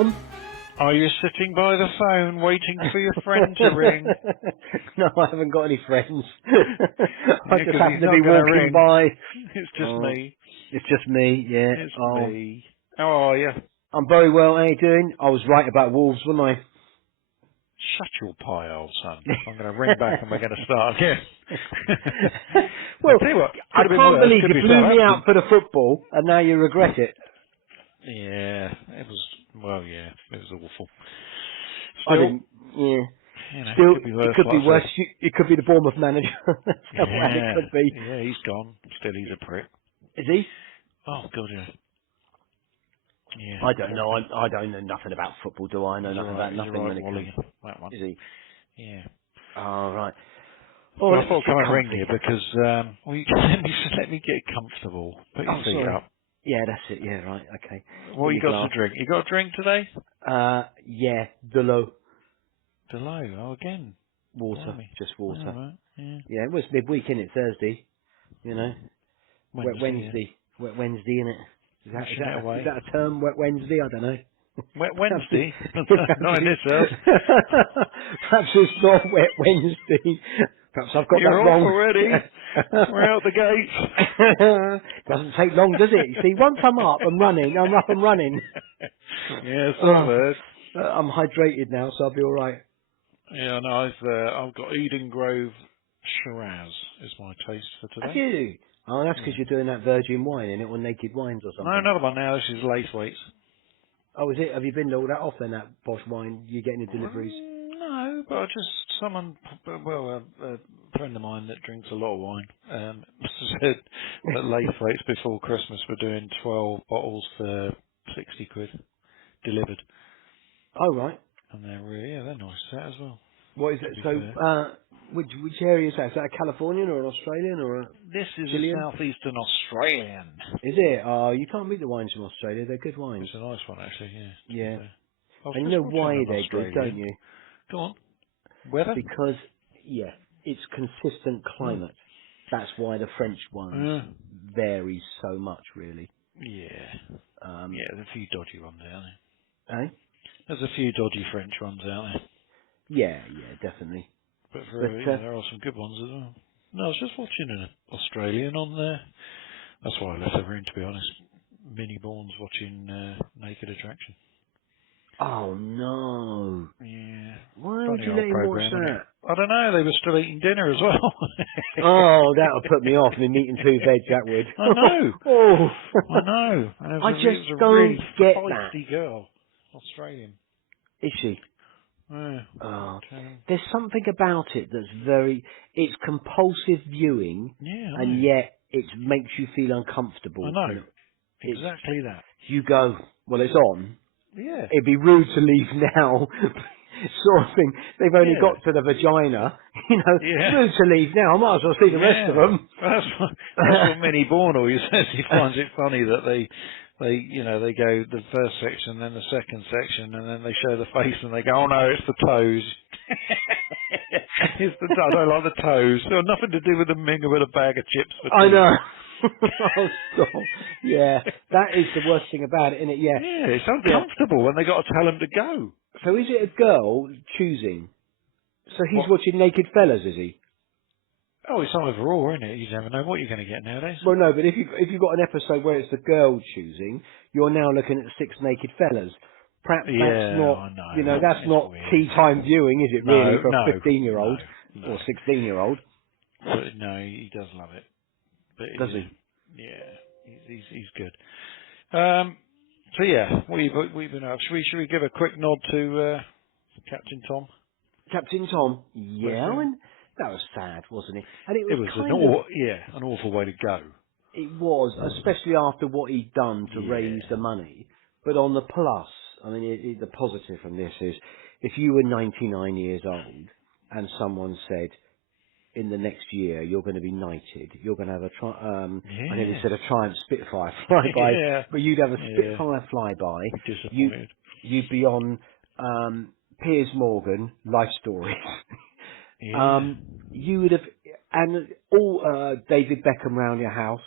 on. Are you sitting by the phone waiting for your friend to ring? No, I haven't got any friends. I just happen to be walking ring. by. It's just me. It's just me, yeah. It's me. How are you? I'm very well. How you doing? I was right about Wolves, wasn't I? Shut your pie, old son. I'm going to ring back and we're going to start again. Well, tell you what, I can't believe you blew me out for the football and now you regret it. Yeah, it was, it was awful. I didn't, yeah. You know, Still, it could be worse. It could be worse. It could be the Bournemouth manager. That's how bad it could be. Yeah, he's gone. Still, he's a prick. Is he? Oh, God, yeah. Yeah. I don't know. I don't know nothing about football, do I? I know nothing about nothing when it comes. That one. Is he? Yeah. Oh, right. Oh, I thought I'd come and ring you because let me get comfortable. Put your feet up. Yeah, that's it. Yeah, right. Okay. What you got to drink? You got a drink today? Yeah, Delo. Oh, again. Water. Blimey. Just water. Oh, right. Yeah, it was midweek, isn't it? Thursday. You know. Wednesday. Wet Wednesday, innit? Is that a term? Wet Wednesday? I don't know. Wet Wednesday? Not in this house. Perhaps it's not Wet Wednesday. Perhaps I've got that wrong. You're off already. We're out the gates. Doesn't take long, does it? You see, once I'm up and running. Yeah, so I've heard. I'm hydrated now, so I'll be all right. Yeah, no, I've got Eden Grove Shiraz is my taste for today. Have you? Oh, that's because you're doing that virgin wine in it, or naked wines or something. No, another one now. This is Laithwaite's. Oh, is it? Have you been to all that off then, that posh wine? You get any deliveries? No, but a friend of mine that drinks a lot of wine said that Laithwaite's before Christmas were doing 12 bottles for 60 quid delivered. Oh, right. And they're nice that as well. What is it? So, which area is that? Is that a Californian or an Australian or a This is Chilean? a southeastern Australian. Is it? Oh, you can't beat the wines from Australia. They're good wines. It's a nice one, actually, yeah. Yeah. And you know why they're good, don't you? Go on. Weather? Because, it's consistent climate. That's why the French ones vary so much, really. Yeah. There's a few dodgy ones out there. Eh? There's a few dodgy French ones out there. Yeah, definitely. But there are some good ones as well. No, I was just watching an Australian on there. That's why I left the room, to be honest. Minnie Bourne's watching Naked Attraction. Oh, no. Yeah. Why would you let him watch that? I don't know. They were still eating dinner as well. Oh, that'll put me off. Me meeting two veg, that would. I know. Oh. I know. And I just don't really get feisty girl. Australian. Is she? Yeah. Oh. There's something about it that's it's compulsive viewing, and yet it makes you feel uncomfortable. I know. Exactly that. You go, well, it's on. Yeah. It'd be rude to leave now. Sort of thing. They've only got to the vagina. It's rude to leave now. I might as well see the rest of them. That's what Minnie Bourne always says. He finds it funny that they go the first section, then the second section, and then they show the face and they go, oh no, it's the toes. I don't like the toes. They've got nothing to do with the minger with a bag of chips. I know. Oh, stop. Yeah, that is the worst thing about it, isn't it? Yeah. Yeah, it's uncomfortable when they got to tell them to go. So is it a girl choosing? So he's watching Naked Fellas, is he? Oh, it's either or, isn't it? You never know what you're going to get nowadays. Well, no, but if you've got an episode where it's the girl choosing, you're now looking at 6 naked fellas. Perhaps that's not, that's not tea time viewing, is it really, for a 15-year-old or 16-year-old? No, he does love it. But does he? Yeah, he's good. So yeah, we've been up. Should we give a quick nod to Captain Tom? Captain Tom? Yeah, that was sad, wasn't it? And it was an awful way to go. It was, especially after what he'd done to raise the money. But on the plus, I mean, the positive from this is, if you were 99 years old and someone said, in the next year, you're going to be knighted. You're going to have I nearly said a Triumph Spitfire flyby, but you'd have a Spitfire flyby. You'd be on Piers Morgan, Life Stories. You would have, and all David Beckham round your house,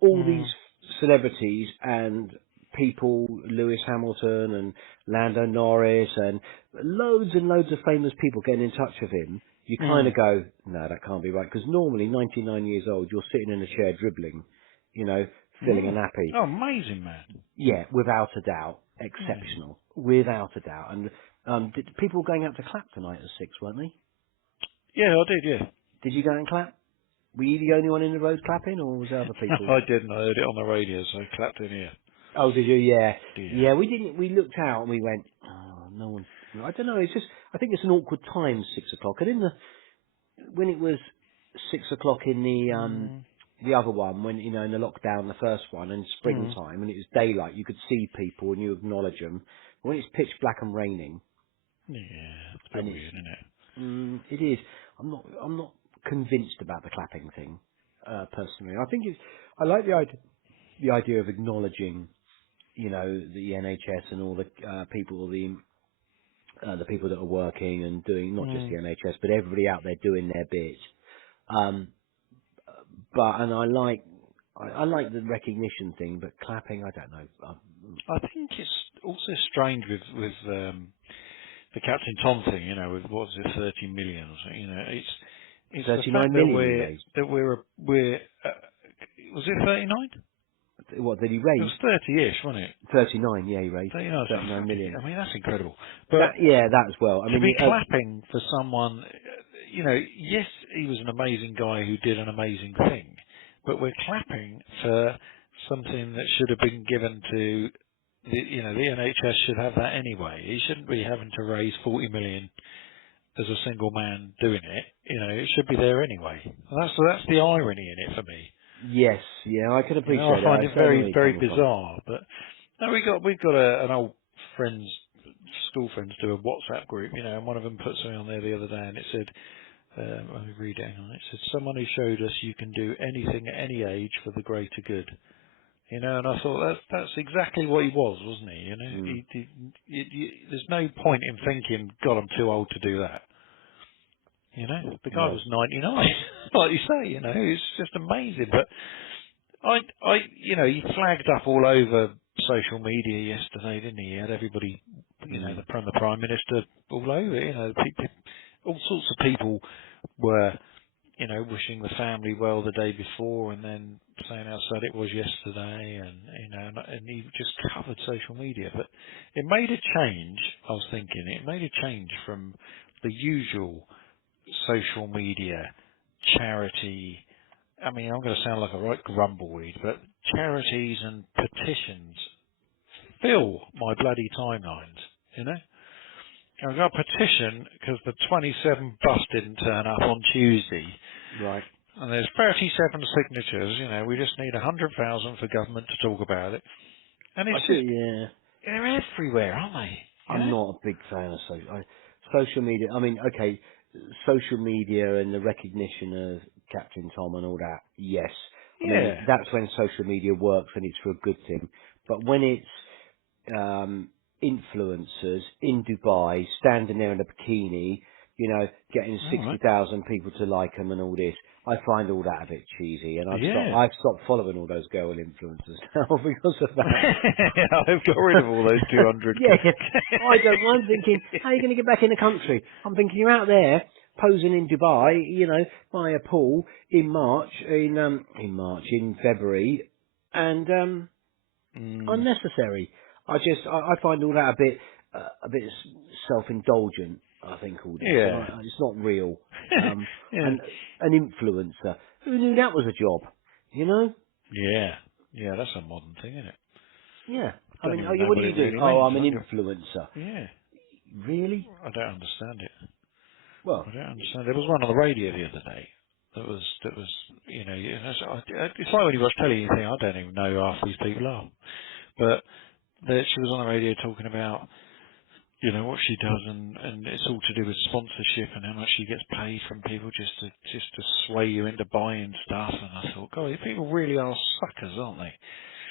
all these celebrities and people, Lewis Hamilton and Lando Norris and loads and loads of famous people getting in touch with him, you kind of go, no, that can't be right. Because normally, 99 years old, you're sitting in a chair dribbling, you know, filling a nappy. Oh, amazing, man. Yeah, without a doubt. Exceptional. Without a doubt. And people were going out to clap tonight at 6, weren't they? Yeah, I did, yeah. Did you go and clap? Were you the only one in the road clapping, or was there other people? I didn't. I heard it on the radio, so I clapped in here. Oh, did you? Yeah. Yeah. Yeah, we didn't. We looked out and we went, oh, no one. I don't know. It's just. I think it's an awkward time, 6 o'clock. And when it was 6 o'clock in the other one, when in the lockdown, the first one, in springtime, and it was daylight, you could see people and you acknowledge them. When it's pitch black and raining, Yeah, it's a bit weird, isn't it? it is. I'm not convinced about the clapping thing, personally. I think I like the idea of acknowledging, the NHS and all the people, the people that are working and doing not just the NHS, but everybody out there doing their bit. And I like the recognition thing, but clapping, I don't know. I think it's also strange with the Captain Tom thing, with what was it, 30 million or something, it's 39 the fact million. that we're was it 39? What did he It raise? was 30-ish, wasn't it? 39, yeah, he raised 39 million. I mean, that's incredible. But that as well. I to mean, be clapping for someone, yes, he was an amazing guy who did an amazing thing, but we're clapping for something that should have been given to the NHS should have that anyway. He shouldn't be having to raise 40 million as a single man doing it. It should be there anyway. And that's the irony in it for me. yes, yeah, I can appreciate I find that. it very, very bizarre. But no, we've got an old school friends do a WhatsApp group, and one of them put something on there the other day, and it said, let me read it. Hang on. It said, someone who showed us you can do anything at any age for the greater good. And I thought that's exactly what he was, wasn't he? There's no point in thinking, God, I'm too old to do that. The guy was 99, like you say. It's just amazing. But he flagged up all over social media yesterday, didn't he? He had everybody, the Prime Minister all over it. All sorts of people were, wishing the family well the day before, and then saying how sad it was yesterday, and he just covered social media. But it made a change. I was thinking it made a change from the usual social media charity. I mean, I'm going to sound like a right grumbleweed, but charities and petitions fill my bloody timelines. I've got a petition because the 27 bus didn't turn up on Tuesday. Right. And there's 37 signatures. We just need 100,000 for government to talk about it. And it's they're everywhere, aren't they? I'm not a big fan of social media. I mean, okay, social media and the recognition of Captain Tom and all that, yes. I mean, that's when social media works and it's for a good thing. But when it's influencers in Dubai standing there in a bikini, getting 60,000 people to like them and all this, I find all that a bit cheesy, and I've stopped following all those girl influencers now because of that. I've got rid of all those 200. I don't mind thinking, how are you going to get back in the country? I'm thinking you're out there posing in Dubai, by a pool in February, and unnecessary. I find all that a bit self-indulgent. I think all this. It's not real. And an influencer. Who knew that was a job? Yeah, that's a modern thing, isn't it? Yeah. I mean, what do you do? I'm an influencer. Yeah. Really? I don't understand it. Well, I don't understand. There was one on the radio the other day that was it's like when you watch telly, you think, I don't even know who half these people are. But she was on the radio talking about what she does, and it's all to do with sponsorship and how much she gets paid from people just to sway you into buying stuff. And I thought, God, people really are suckers, aren't they?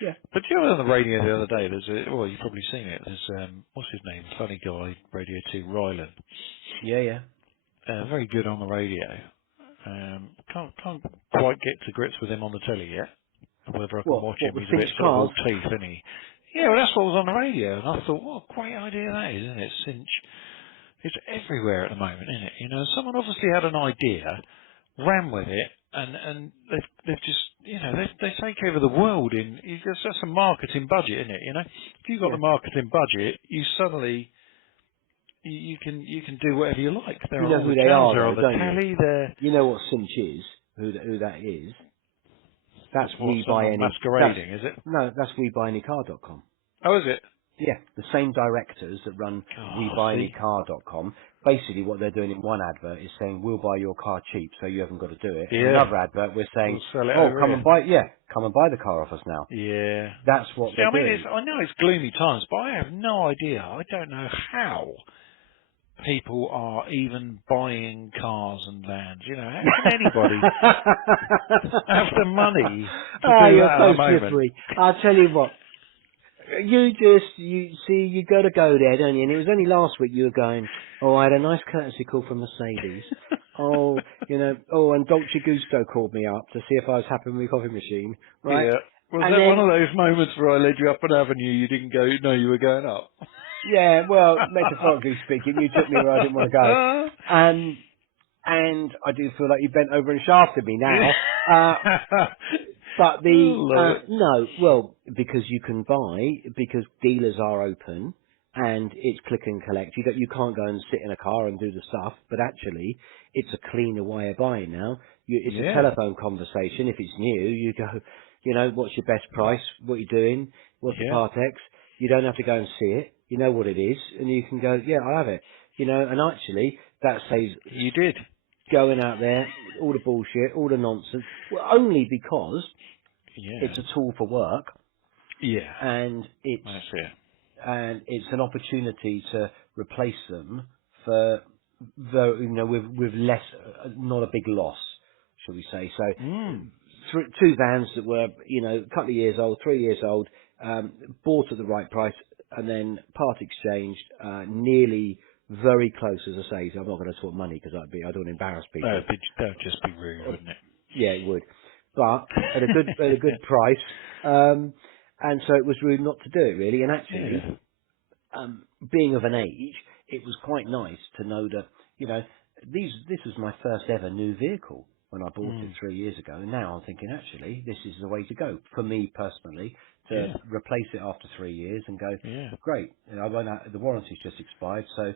Yeah. But on the radio the other day, you've probably seen it. There's what's his name? Funny guy, Radio 2, Rylan. Yeah. Very good on the radio. Can't quite get to grips with him on the telly yet. Whether I can watch him, he's a bit sort of all teeth, isn't he? Yeah, well, that's what was on the radio, and I thought, what a great idea that is, isn't it? Cinch. It's everywhere at the moment, isn't it? You know, someone obviously had an idea, ran with it, and they've just, you know, they take over the world in. That's a marketing budget, isn't it? You know, if you've got Yeah. the marketing budget, you suddenly you can do whatever you like. They're You on know all who the they channels, are, they're though, on the don't you? telly, they're You know what Cinch is, who that is. That's what, We Buy someone Any. That's masquerading, is it? no, that's WeBuyAnyCar.com. Oh, is it? Yeah, the same directors that run Oh, see, WeBuyAnyCar.com. Basically, what they're doing in one advert is saying, "We'll buy your car cheap, so you haven't got to do it." In yeah, another advert, we're we'll saying, sell it "Oh, over come here. and come and buy the car off us now." Yeah. That's what See, they're I mean, doing. I know it's gloomy times, but I have no idea. I don't know how people are even buying cars and vans. You know, how can anybody have the money to Ah, do you're that at so the moment? slippery. I'll tell you what. You see, you got to go there, don't you? And it was only last week you were going, oh, I had a nice courtesy call from Mercedes. Oh, and Dolce Gusto called me up to see if I was happy with my coffee machine, right? Yeah. Was And that one then, of those moments where I led you up an avenue you didn't go, no, you were going up? yeah, well, metaphorically speaking, you took me where I didn't want to go. And I do feel like you bent over and shafted me now. But Lord. because you can buy, because dealers are open and it's click and collect. You can't go and sit in a car and do the stuff, but actually it's a cleaner way of buying now. It's a Yeah. telephone conversation. If it's new, you go, what's your best price? What you doing? What's the Yeah. Partex? You don't have to go and see it. You know what it is, and you can go, yeah, I have it. And actually that saves You did. going out there, all the bullshit, all the nonsense. Well, only because Yeah. it's a tool for work, Yeah. and That's it. it's an opportunity to replace them for with less, not a big loss, shall we say? So, Mm. two vans that were a couple of years old, 3 years old, bought at the right price, and then part exchanged, nearly very close, as I say. So I'm not going to talk money because I don't want to embarrass people. That'd just be rude, wouldn't it? Yeah, it would, but at a good price. And so it was rude not to do it, really. And actually, Yeah. being of an age, it was quite nice to know that this was my first ever new vehicle when I bought it 3 years ago. And now I'm thinking, actually, this is the way to go for me personally, to Yeah. replace it after 3 years and go, Yeah. great. I won't the warranty's just expired, so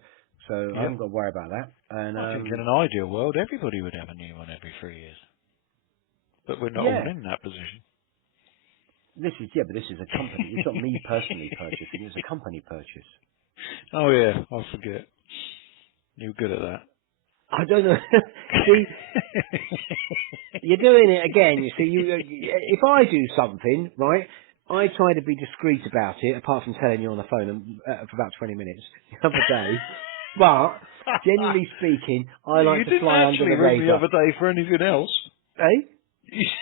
I Yep. haven't got to worry about that. And I think in an ideal world, everybody would have a new one every 3 years. But we're not all yeah. in that position. This is a company. It's not me personally purchasing. It's a company purchase. Oh yeah, I forget. You're good at that. I don't know. See, you're doing it again. You see, if I do something right, I try to be discreet about it. Apart from telling you on the phone for about 20 minutes the other day. But generally speaking, I You like to didn't fly under actually the ring the radar. other day for anything else. Eh?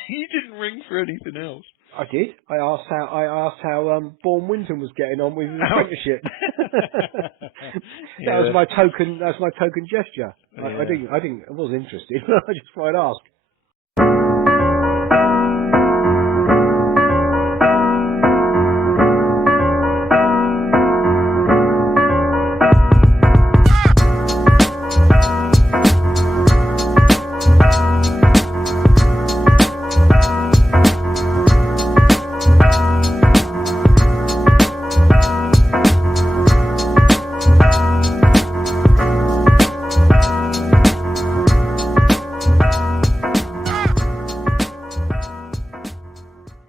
You didn't ring for anything else. I did. I asked how Bourne Winton was getting on with his apprenticeship. That was Yeah. my token. That's my token gesture. I Yeah. didn't. I was interested. I just thought I'd ask.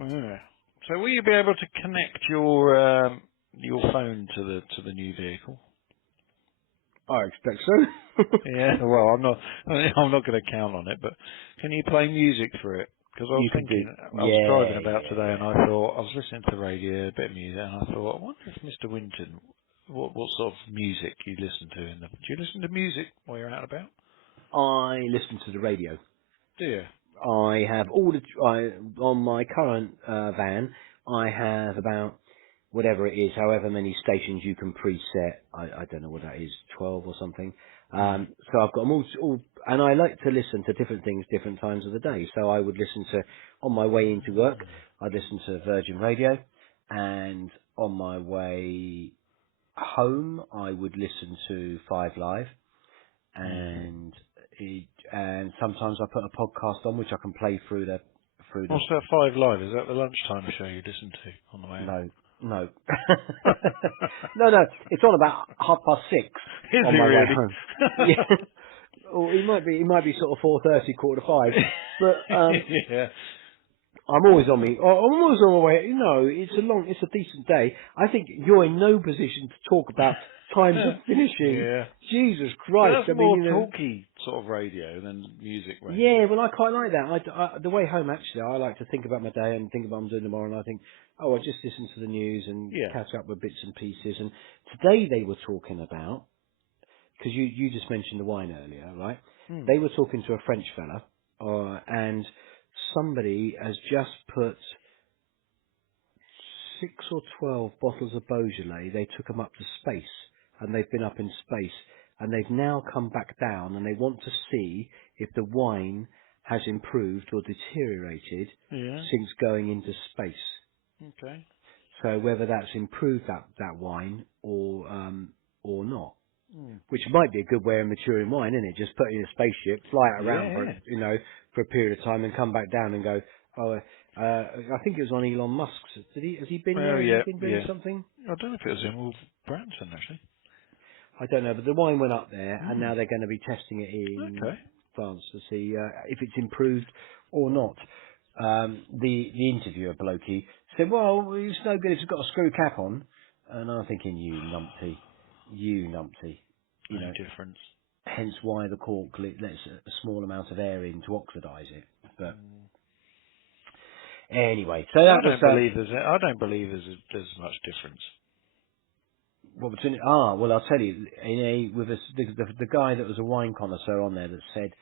Yeah. So will you be able to connect your phone to the new vehicle? I expect so. Yeah. Well, I'm not going to count on it, but can you play music for it? Because I was You can do. thinking, I was driving about today, and I thought I was listening to the radio, a bit of music, and I thought, I wonder if Mr. Winton, what sort of music you listen to do you listen to music while you're out and about? I listen to the radio. Do you? I have on my current van. I have about whatever it is, however many stations you can preset. I don't know what that is, 12 or something. So I've got them all, and I like to listen to different things, different times of the day. So I would listen to, on my way into work, I'd listen to Virgin Radio, and on my way home, I would listen to Five Live, and and sometimes I put a podcast on which I can play through the What's that 5 Live? Is that the lunchtime show you listen to on the way home? no no, it's on about 6:30 Is on it my way really? home. Yeah. Or it might be sort of 4:30, 4:45, but Yeah. I'm always on my way. You know, it's a decent day. I think you're in no position to talk about times of finishing. Yeah. Jesus But Christ! I that's mean, more you know. talky sort of radio than music radio. Yeah, well, I quite like that. The way home, actually, I like to think about my day and think about what I'm doing tomorrow, and I think, oh, I'll just listen to the news and Yeah. catch up with bits and pieces. And today they were talking about, because you just mentioned the wine earlier, right? They were talking to a French fella, and somebody has just put 6 or 12 bottles of Beaujolais. They took them up to space, and they've been up in space, and they've now come back down, and they want to see if the wine has improved or deteriorated Yeah. since going into space. Okay. So whether that's improved that wine or not. Mm. Which might be a good way of maturing wine, isn't it? Just put it in a spaceship, fly it around Yeah. for a period of time, and come back down and go. Oh, I think it was on Elon Musk's. Has he been Oh, there? Has he yeah. been doing something? I don't know if it was him or Branson, actually. I don't know, but the wine went up there, and Mm. now they're going to be testing it in Okay. France to see if it's improved or not. The interviewer blokey said, "Well, it's no good if it's got a screw cap on," and I'm thinking, you numpty, you No know. difference. Hence why the cork lets a small amount of air in to oxidise it. But anyway, so I that was don't believe there's much difference. what between. Well, I'll tell you. The guy that was a wine connoisseur on there that said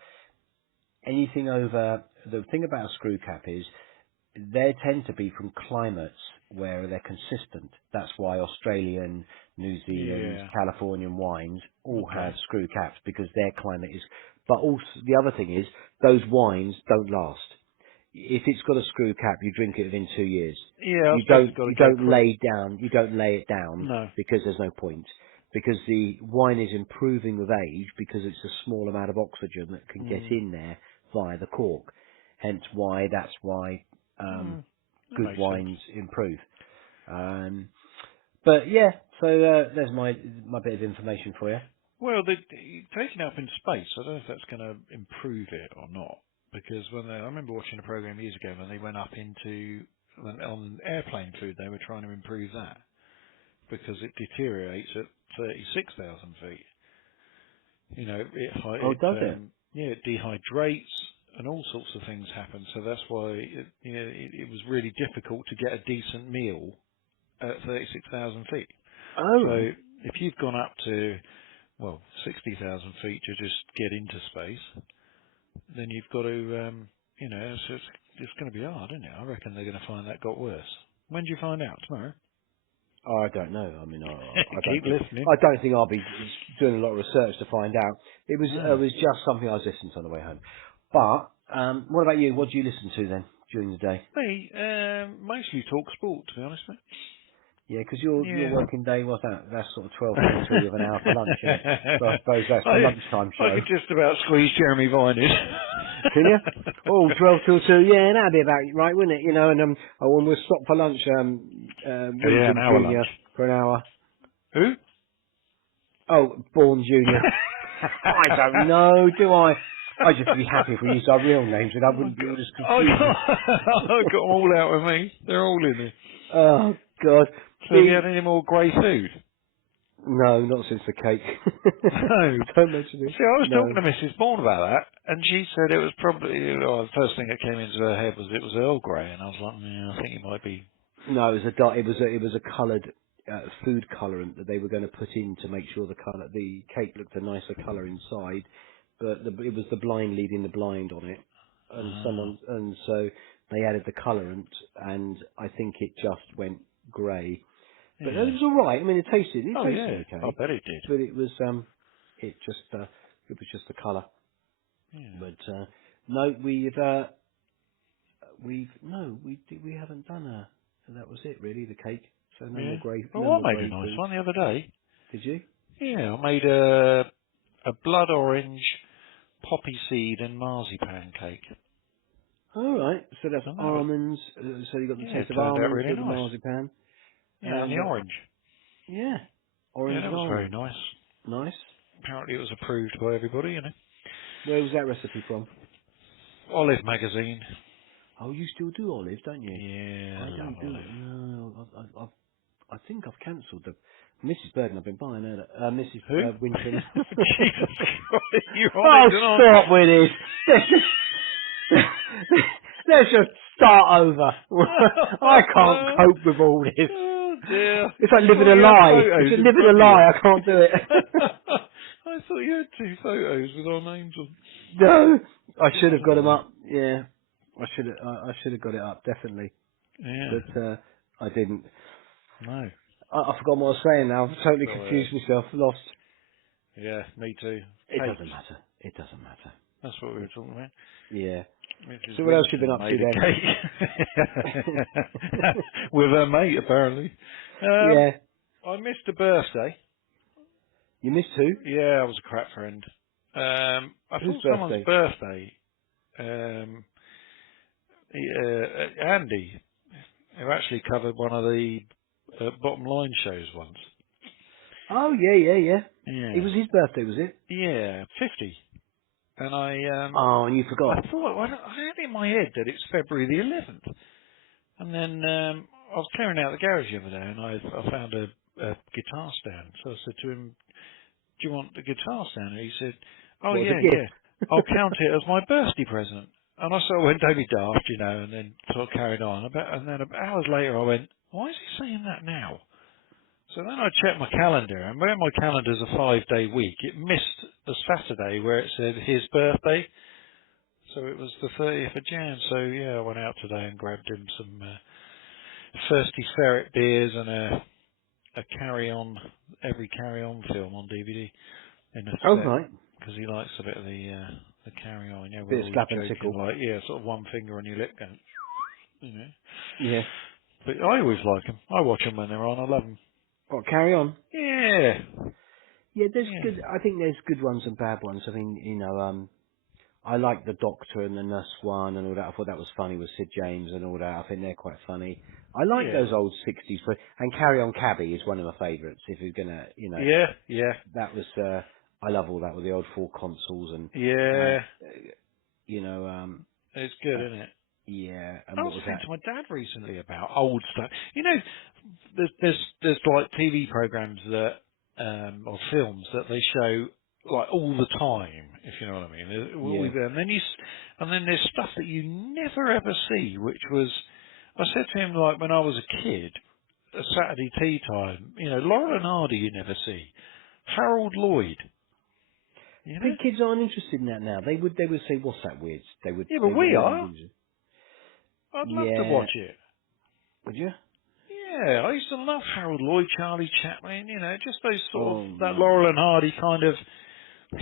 anything over. The thing about a screw cap is they tend to be from climates where they're consistent. That's why Australian, New Zealand, Yeah. Californian wines all Okay. have screw caps because their climate is. But also the other thing is those wines don't last. If it's got a screw cap, you drink it within 2 years. Yeah, I You suppose don't it's got to you go don't lay down you don't lay it down No. because there's no point. Because the wine is improving with age because it's a small amount of oxygen that can get in there via the cork. Hence that's why That good makes sense. wines improve. But yeah, so there's my bit of information for you. Well, taking up in space, I don't know if that's going to improve it or not. Because I remember watching a program years ago when they went up on airplane food, they were trying to improve that because it deteriorates at 36,000 feet. You know, Oh, does it? it dehydrates and all sorts of things happen. So that's why it was really difficult to get a decent meal at 36,000 feet. Oh, So right. if you've gone up to 60,000 feet to just get into space, then you've got to, it's going to be hard, isn't it? I reckon they're going to find that got worse. When do you find out? Tomorrow? Oh, I don't know. I mean, Keep listening. I don't think I'll be doing a lot of research to find out. It No. was just something I was listening to on the way home. But what about you? What do you listen to then during the day? Me, mostly talk sport, to be honest, mate. Yeah, because your Yeah. working day, what's that? That's sort of 12 till 2 with an hour for lunch, isn't it? So I suppose that's the lunchtime I show. could just about squeeze Jeremy Vine in. Can you? Oh, 12 till 2, yeah, that'd be about right, wouldn't it? You know, and when we'll stop for lunch, An Wyndham hour Junior lunch. for an hour. Who? Oh, Bourne Junior. I don't know, do I? I'd just be happy if we used our real names and I wouldn't be all this confused. I got them all out with me. They're all in there. Oh, God. So have you had any more grey food? No, not since the cake. No. Don't mention it. See, I was No. talking to Mrs. Bourne about that, and she said it was probably, the first thing that came into her head was it was Earl Grey, and I was like, yeah, I think it might be. No, it was a coloured food colorant that they were going to put in to make sure the cake looked a nicer colour inside, but it was the blind leading the blind on it, and so they added the colorant, and I think it just went grey. But it was all right. I mean, it tasted okay. I bet it did. But it was it was just the colour. Yeah. But no, we haven't done that was it really, the cake. So no more grey. Well, No I more made grey a nice food. one the other day. Did you? Yeah, I made a blood orange poppy seed and marzipan cake. All right. So that's And that was, almonds. So you got the yeah, it taste of turned out almonds really with the nice. marzipan, Yeah, and and the orange. yeah, Yeah, orange that and was very almond. nice. Nice. Apparently it was approved by everybody, you know. Where was that recipe from? Olive magazine. Oh, you still do olive, don't you? Yeah, I I love don't do olive. it. No, I think I've cancelled the Mrs. Burden. I've been buying her. Mrs. Who? Winton. Jesus Christ, you're on Oh, it tonight. stop with this. Let's just, let's just start over. I can't cope with all this. Oh dear. It's like I living thought a you had lie. photos It's a in living a front of you. lie. I can't do it. I thought you had 2 photos with our names on. No, I should have got them Oh, up. Yeah, I should have got it up definitely, yeah. but I didn't. No. I forgot what I was saying now. I've totally Sorry. confused myself. Lost. Yeah, me too. It Cakes. doesn't matter. It doesn't matter. That's what we were talking about. Yeah. Mrs. So what else you been Winton up to made a then? cake. With her mate, apparently. Yeah. I missed a birthday. You missed who? Yeah, I was a crap friend. I Whose thought someone's birthday? birthday, Andy, who actually covered one of the bottom line shows once. Oh yeah. It Yeah. was his birthday, was it? Yeah, 50. And Oh, and you I forgot. thought, I had it in my head that it's February the 11th. And then I was clearing out the garage the other day and I found a guitar stand. So I said to him, do you want the guitar stand? And he said, oh What was a yeah. I'll gift? count it as my birthday present. And I sort of went David Daft, you know, and then sort of carried on. And then hours later I went, why is he saying that now? So then I checked my calendar, and where my calendar's a 5-day week, it missed the Saturday where it said his birthday. So it was the 30th of Jan. So yeah, I went out today and grabbed him some Thirsty Ferret beers and a every Carry On film on DVD in a Oh set right. because he likes a bit of the Carry On. Yeah, Bit we're of always slap and joking tickle. like, yeah, sort of one finger on your lip going, you know. Yeah. But I always like them. I watch them when they're on. I love them. What? Carry on. Yeah. Yeah, there's Yeah. good. I think there's good ones and bad ones. I mean, I like the Doctor and the Nurse one and all that. I thought that was funny with Sid James and all that. I think they're quite funny. I like Yeah. those old 60s. And Carry On Cabby is one of my favourites. If you're going to, Yeah. Yeah. that was, I love all that with the old four consoles and, Yeah. you know, It's good, uh, isn't it? yeah, I and what was was saying that? to my dad recently about old stuff. You know, there's like TV programs that or films that they show like all the time, if you know what I mean. Yeah. And then and then there's stuff that you never ever see, which was I said to him like when I was a kid, a Saturday tea time, you know, Laurel and Hardy you never see, Harold Lloyd, you know. Big kids aren't interested in that now. They would say, "What's that weird?" They Yeah, they but we wouldn't are. use it. I'd love to Yeah, watch it. would you? Yeah, I used to love Harold Lloyd, Charlie Chaplin, you know, just those sort of, Oh that no. Laurel and Hardy kind of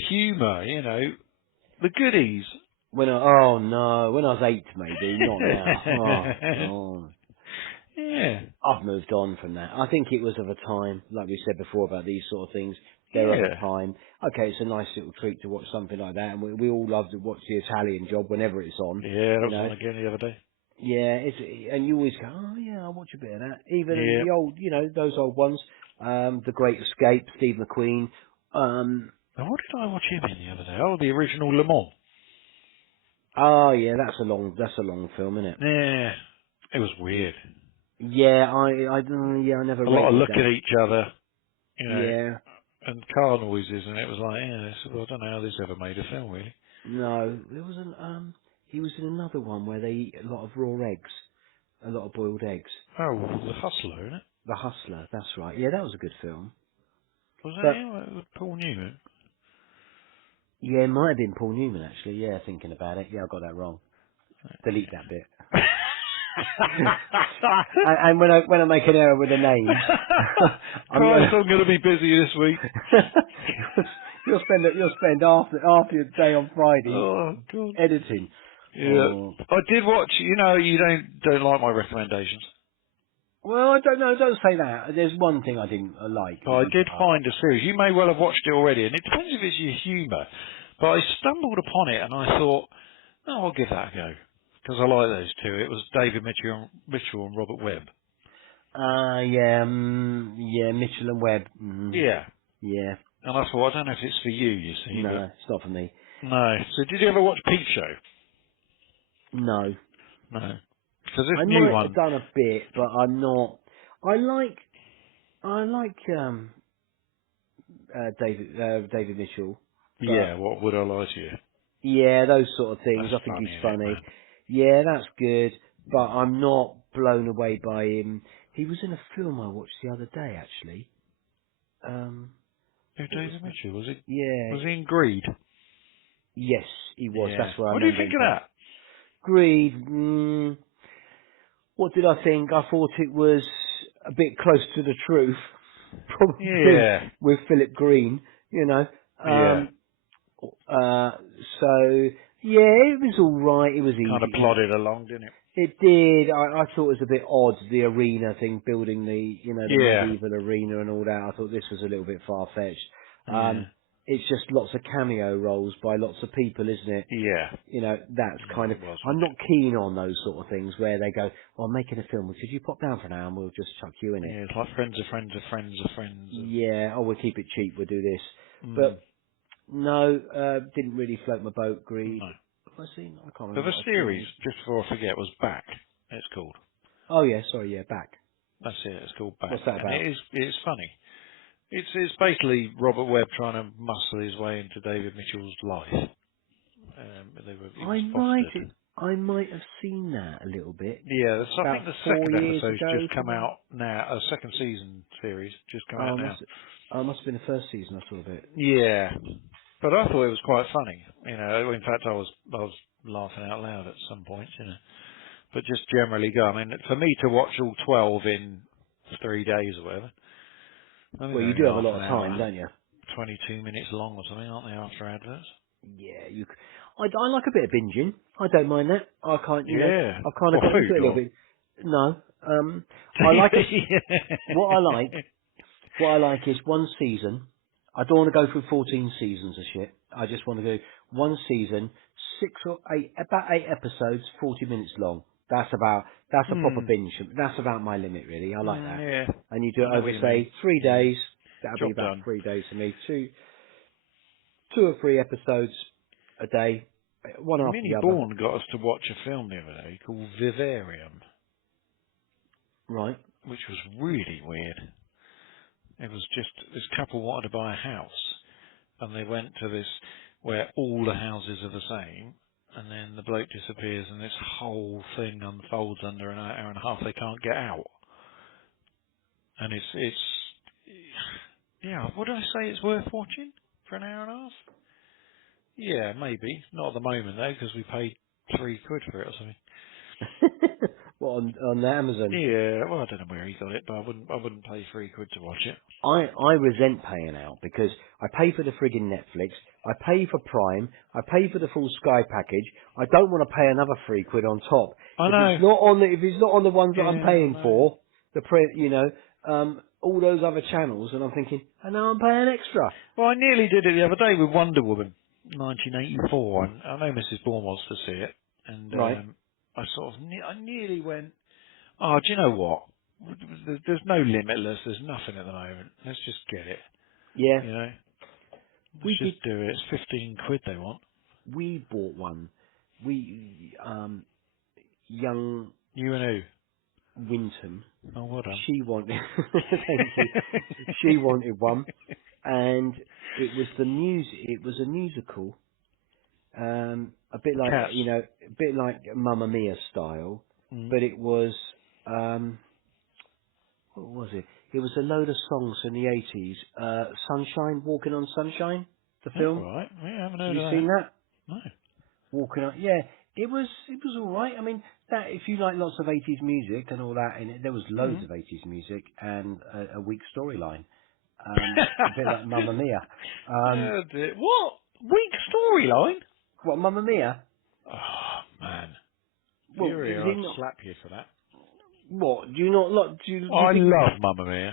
humour, you know, the goodies. When I was 8 maybe, not now. Oh god. Yeah, I've moved on from that. I think it was of a time, like we said before about these sort of things. They're of a yeah, time. Okay, it's a nice little treat to watch something like that, and we all love to watch the Italian Job whenever it's on. yeah, that You was know, on again the other day. yeah, and you always go, oh yeah, I'll watch a bit of that. Even in Yeah. the old, those old ones, The Great Escape, Steve McQueen. And what did I watch him in the other day? Oh, the original Le Mans. Oh yeah, that's a long film, isn't it? Yeah, it was weird. Yeah, I never A lot of rated looking that. at each other, you know, Yeah, and car noises, and it was like, yeah, well, I don't know how this ever made a film, really. no, there was he was in another one where they eat a lot of raw eggs, a lot of boiled eggs. Oh, The Hustler, isn't it? The Hustler, that's right. Yeah, that was a good film. Was that But him? With Paul Newman? yeah, it might have been Paul Newman actually. Yeah, thinking about it. Yeah, I got that wrong. Delete that bit. and when I make an error with a name, Christ, I'm going to be busy this week. you'll spend half your day on Friday Oh, God. editing. Yeah. Oh, I did watch, you know, you don't like my recommendations. Well, I don't know. Don't say that. There's one thing I didn't like. But I did find a series. You may well have watched it already, and it depends if it's your humour. But I stumbled upon it, and I thought, oh, I'll give that a go because I like those two. It was David Mitchell and Robert Webb. Yeah, yeah, Mitchell and Webb. Yeah, Yeah. and I thought, I don't know if it's for you. You see, No, it's not for me. but no. So did you ever watch Peep Show? No. No, because this I new might have one. done a bit, but I'm not. I like David Mitchell, but Yeah, what would I lie to you? yeah, those sort of things. That's I think funny, he's isn't it, funny. man? Yeah, that's good, but I'm not blown away by him. He was in a film I watched the other day, actually. Who, What was David that? Mitchell? Was it? Yeah, Was he in Greed? yes, he was. Yeah. That's where I What do you remember think him of from. that? Greed. What did I think? I thought it was a bit close to the truth, probably Yeah. with Philip Green. You know. Yeah. So yeah, it was all right. It was Kind of easy. plodded along, didn't it? It did. I thought it was a bit odd, the arena thing, building the Yeah. medieval arena and all that. I thought this was a little bit far-fetched. Yeah. It's just lots of cameo roles by lots of people, isn't it? Yeah. That's Yeah, kind of, it was, I'm wasn't not keen on those sort of things where they go, well, I'm making a film, well, could you pop down for an hour and we'll just chuck you in it? it? Yeah, it's like friends of friends of friends of friends of... Yeah, oh, we'll keep it cheap, we'll do this. Mm, But no, didn't really float my boat, Greed. no. Have I seen? I can't But remember the what I've series, seen. just before I forget, was Back. It's called. Oh yeah, sorry, yeah, Back. That's it. It's called Back, What's that and about? it's funny. It's basically Robert Webb trying to muscle his way into David Mitchell's life. He was fostered. I might have seen that a little bit. Yeah, so I About think the 4 second years episode's ago, just come something. out now. A second season series just come out Oh, now. must have been the first season I saw a bit. Yeah, but I thought it was quite funny. You know, in fact, I was laughing out loud at some points. You know, but just generally go. I mean, for me to watch all 12 in 3 days or whatever, I think Well, they're you only do have a half lot an of time, hour, don't you? 22 minutes long or something, aren't they? After adverts. Yeah, I like a bit of binging. I don't mind that. I can't, Yeah. I've kind of What got into food it a little or? bit. No, I like a, what I like, is one season. I don't want to go through 14 seasons of shit. I just want to go one season, about 8 episodes, 40 minutes long. That's a proper Hmm. binge. That's about my limit, really. I like that. Yeah. And you do I it know over, what you mean. say, 3 Yeah. days. That'll be Job about done. 3 days for me. Two or three episodes a day, one after Minnie the other. Bourne got us to watch a film the other day called Vivarium, Right. which was really weird. It was just this couple wanted to buy a house, and they went to this where all the houses are the same, and then the bloke disappears, and this whole thing unfolds under an hour and a half. They can't get out, and it's yeah. What did I say? It's worth watching for an hour and a half. Yeah, maybe not at the moment though, because we paid £3 for it or something. What, on Amazon? Yeah, well, I don't know where he got it, but I wouldn't pay £3 to watch it. I resent paying out because I pay for the friggin' Netflix, I pay for Prime, I pay for the full Sky package. I don't want to pay another £3 on top. I If know. it's not on the ones that I'm Yeah, I paying know. for, all those other channels, and I'm thinking, and now I'm paying extra. Well, I nearly did it the other day with Wonder Woman, 1984, and I know Mrs. Bourne wants to see it, and Right. I I nearly went, oh, do you know what? There's no Limitless, there's nothing at the moment. Let's just get it, Yeah. you know? We Let's did. just do it. It's £15 they want. We bought one. Young You and Winton. who? Oh, well done. She wanted. Thank you. She wanted one, and it was It was a musical, a bit like Cats. a bit like Mamma Mia style, Mm. but it was what was it? It was a load of songs from the 80s. Sunshine, Walking on Sunshine, the Oh, film. right. Yeah, I haven't Have heard you of seen that. that? No. Walking on, yeah. It was all right. I mean, that if you like lots of 80s music and all that in it, there was loads Mm. of 80s music and a weak storyline. A bit like Mamma Mia. Oh, dear. What? Weak storyline? What, Mamma Mia? Oh, man. Well, it Fury, was I'd in. slap you for that. What? Do you not like? Do you I think? love Mamma Mia.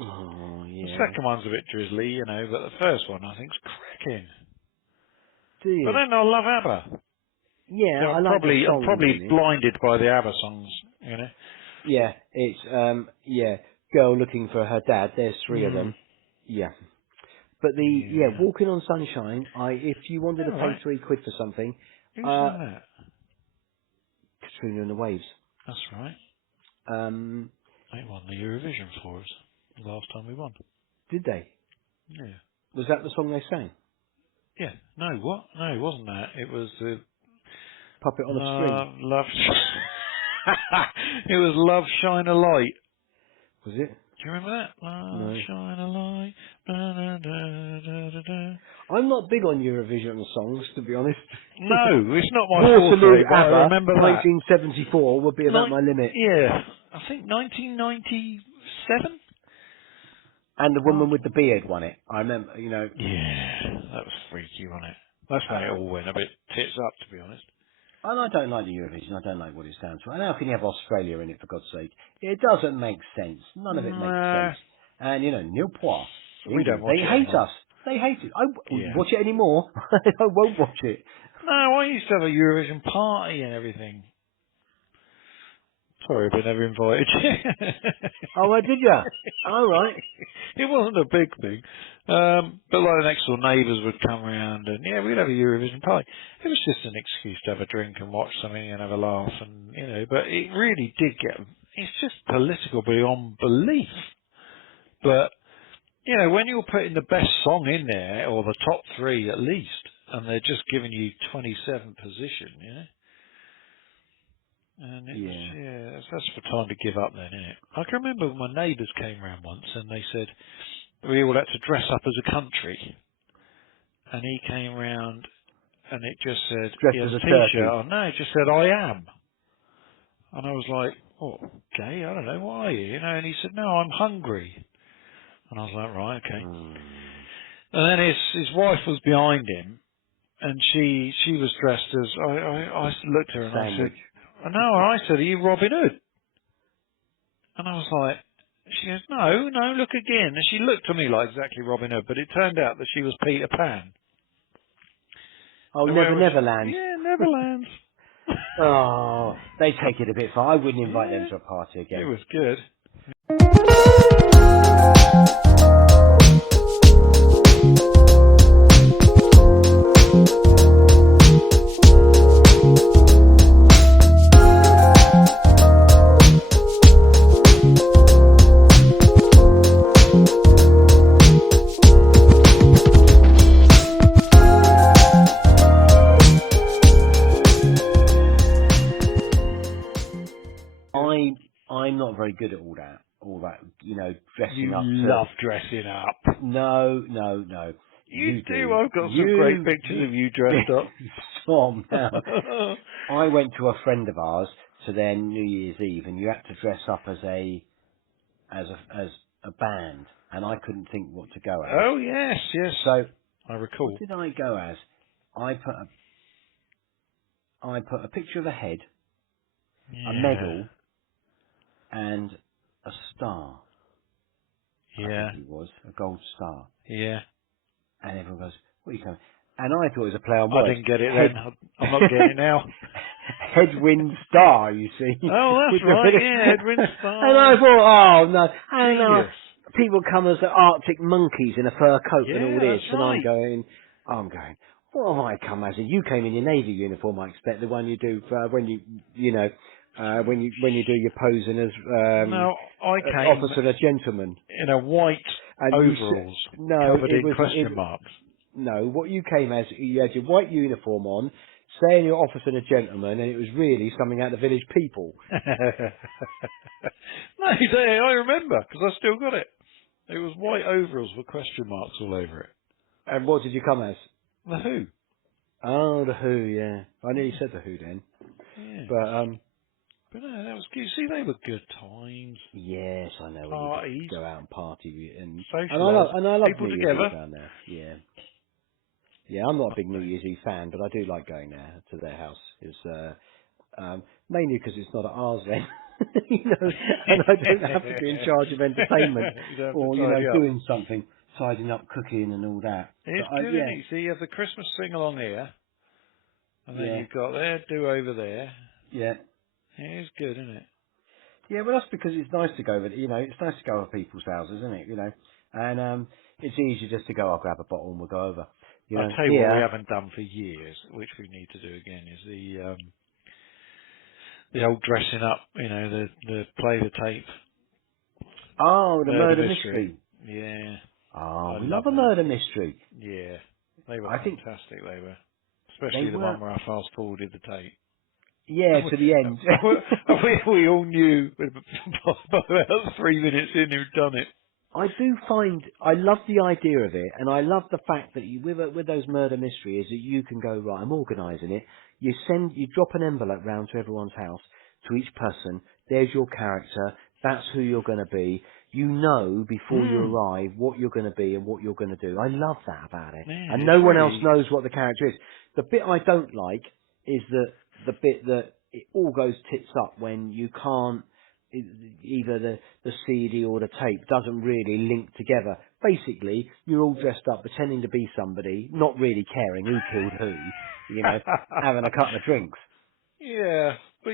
Oh The yeah. second one's a bit drizzly, you know, but the first one I think's cracking. Do But you? then I love ABBA. So Yeah, I like the I'm songs probably in it. blinded by the ABBA songs, you know. Yeah, it's yeah, girl looking for her dad. There's three of Hmm. them. Yeah, but Yeah. Walking on Sunshine. If you wanted to All pay right. £3 for something, Who uh, sang that? Katrina and the Waves. That's right. Um, They won the Eurovision for us the last time we won. did they? Yeah. Was that the song they sang? Yeah. No, what? No, it wasn't that. It was the Puppet on a String. Love. It was Love Shine a Light. Was it? Do you remember that? Love No. Shine a Light. Da, da, da, da, da, da. I'm not big on Eurovision songs, to be honest. No, it's not my Waterloo forte, but I ABBA, remember that. 1974 would be about my limit. Yeah, I think 1997. And the Oh, woman with the beard won it. I remember, yeah, that was freaky, wasn't it? That's when it all went a bit tits up, to be honest. and I don't like the Eurovision. I don't like what it stands for. And how can you have Australia in it, for God's sake? It doesn't make sense. None of it makes Nah, sense. And, Nil Pois, we don't England, watch they it hate anymore. us. They hate it. I won't Yeah. watch it anymore. I won't watch it. No, I used to have a Eurovision party and everything. Sorry, but never invited you. Oh, did ya? All right. It wasn't a big thing. But like the next door neighbours would come round and yeah, we'd have a Eurovision party. It was just an excuse to have a drink and watch something and have a laugh and, but it really did it's just political beyond belief. But, when you're putting the best song in there, or the top three at least, and they're just giving you 27th position, And it was, Yeah. that's for time to give up then, isn't it? I can remember when my neighbours came round once and they said we all had to dress up as a country. And he came round and it just said, Dressed he had as a a t-shirt turkey. on. No, it just said, I am. And I was like, what, gay? I don't know, what are you? And he said, no, I'm hungry. And I was like, right, okay. Mm. And then his wife was behind him and she was dressed as, I looked at her and I said, Sandwich. no, I said, are you Robin Hood? And I was like, she goes, no, look again. And she looked at me like exactly Robin Hood, but it turned out that she was Peter Pan. Oh, So where Never was Neverland. Yeah, Neverland. Oh, they take it a bit far. I wouldn't invite them Yeah, to a party it again. was good. I'm not very good at all that, dressing You up love dressing up. No. You You do. do. I've got some great pictures of you dressed up. Tom, now. I went to a friend of ours to their New Year's Eve, and you had to dress up as a band, and I couldn't think what to go as. Oh, yes. So I what recall. did I go as? I put a picture of a head, a Yeah. medal, and a star. I think Yeah. it was a gold star. Yeah. And everyone goes, "What are you going?" And I thought it was a play on I words. didn't get it then. I'm not getting it now. Headwind star, you see. Oh, that's With the right. bit of- Yeah, Edwin And I Starr. thought, oh no. And Genius. people come as the Arctic monkeys in a fur coat and all Yeah, this, that's and I'm right. going, what have I come as? And you came in your navy uniform, I expect, the one you do when you do your posing as No, I came officer and a gentleman. in a white And overalls no, covered it in was question marks. no. What you came as, you had your white uniform on, saying you're officer and a gentleman, and it was really something out of the Village People. No, I remember because I still got it. It was white overalls with question marks all over it. And what did you come as? The Who. Oh, the Who, yeah. I nearly said the Who then. Yeah. But, But no, that was good. See, they were good times. yes, I know. When Parties. you go out and party and Socialise. I love People New Year's together. Eve down there. Yeah. Yeah, I'm not a big New Year's Eve fan, but I do like going there to their house. It's mainly because it's not at ours then. and I don't have to be in charge of entertainment You don't have to or, tidy up. doing something, tidying up, cooking and all that. It's But good, isn't it? So you have the Christmas sing along here, and then you've got their do over there. yeah. It is good, isn't it? Yeah, well, that's because it's nice to go over, it's nice to go over people's houses, isn't it, and it's easier just to go, I'll grab a bottle and we'll go over, I'll tell you what we here. haven't done for years, which we need to do again, is the old dressing up, the play the tape. Oh, the Murder murder mystery. mystery. Yeah. Oh, I we love love a that. murder mystery. Yeah. They were I think fantastic, they were. they Especially the were, one where I fast forwarded the tape. yeah, to the end. We all knew by about 3 minutes in who'd done it. I love the idea of it, and I love the fact that with those murder mysteries that you can go, right, I'm organising it. You drop an envelope round to everyone's house, to each person. There's your character. That's who you're going to be. You know before you arrive what you're going to be and what you're going to do. I love that about it. Yeah, And it's no one else really... knows what the character is. The bit I don't like is the bit that it all goes tits up when you can't, either the CD or the tape doesn't really link together. Basically, you're all dressed up, pretending to be somebody, not really caring who killed who, having a couple of drinks. Yeah, but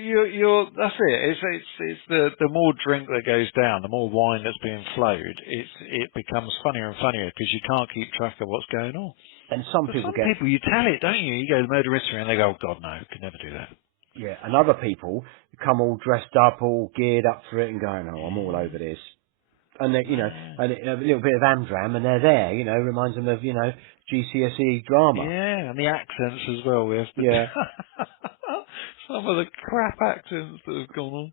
that's it. It's the more drink that goes down, the more wine that's being flowed, it becomes funnier and funnier because you can't keep track of what's going on. And some But people some get, people, you tell it, don't you? You go to murder mystery and they go, oh God, no, could never do that. yeah, and other people come all dressed up, all geared up for it and going, oh, I'm all over this. And they, and a little bit of Amdram and they're there, reminds them of, GCSE drama. Yeah, and the accents as well. We have to Yeah. some of the crap accents that have gone on.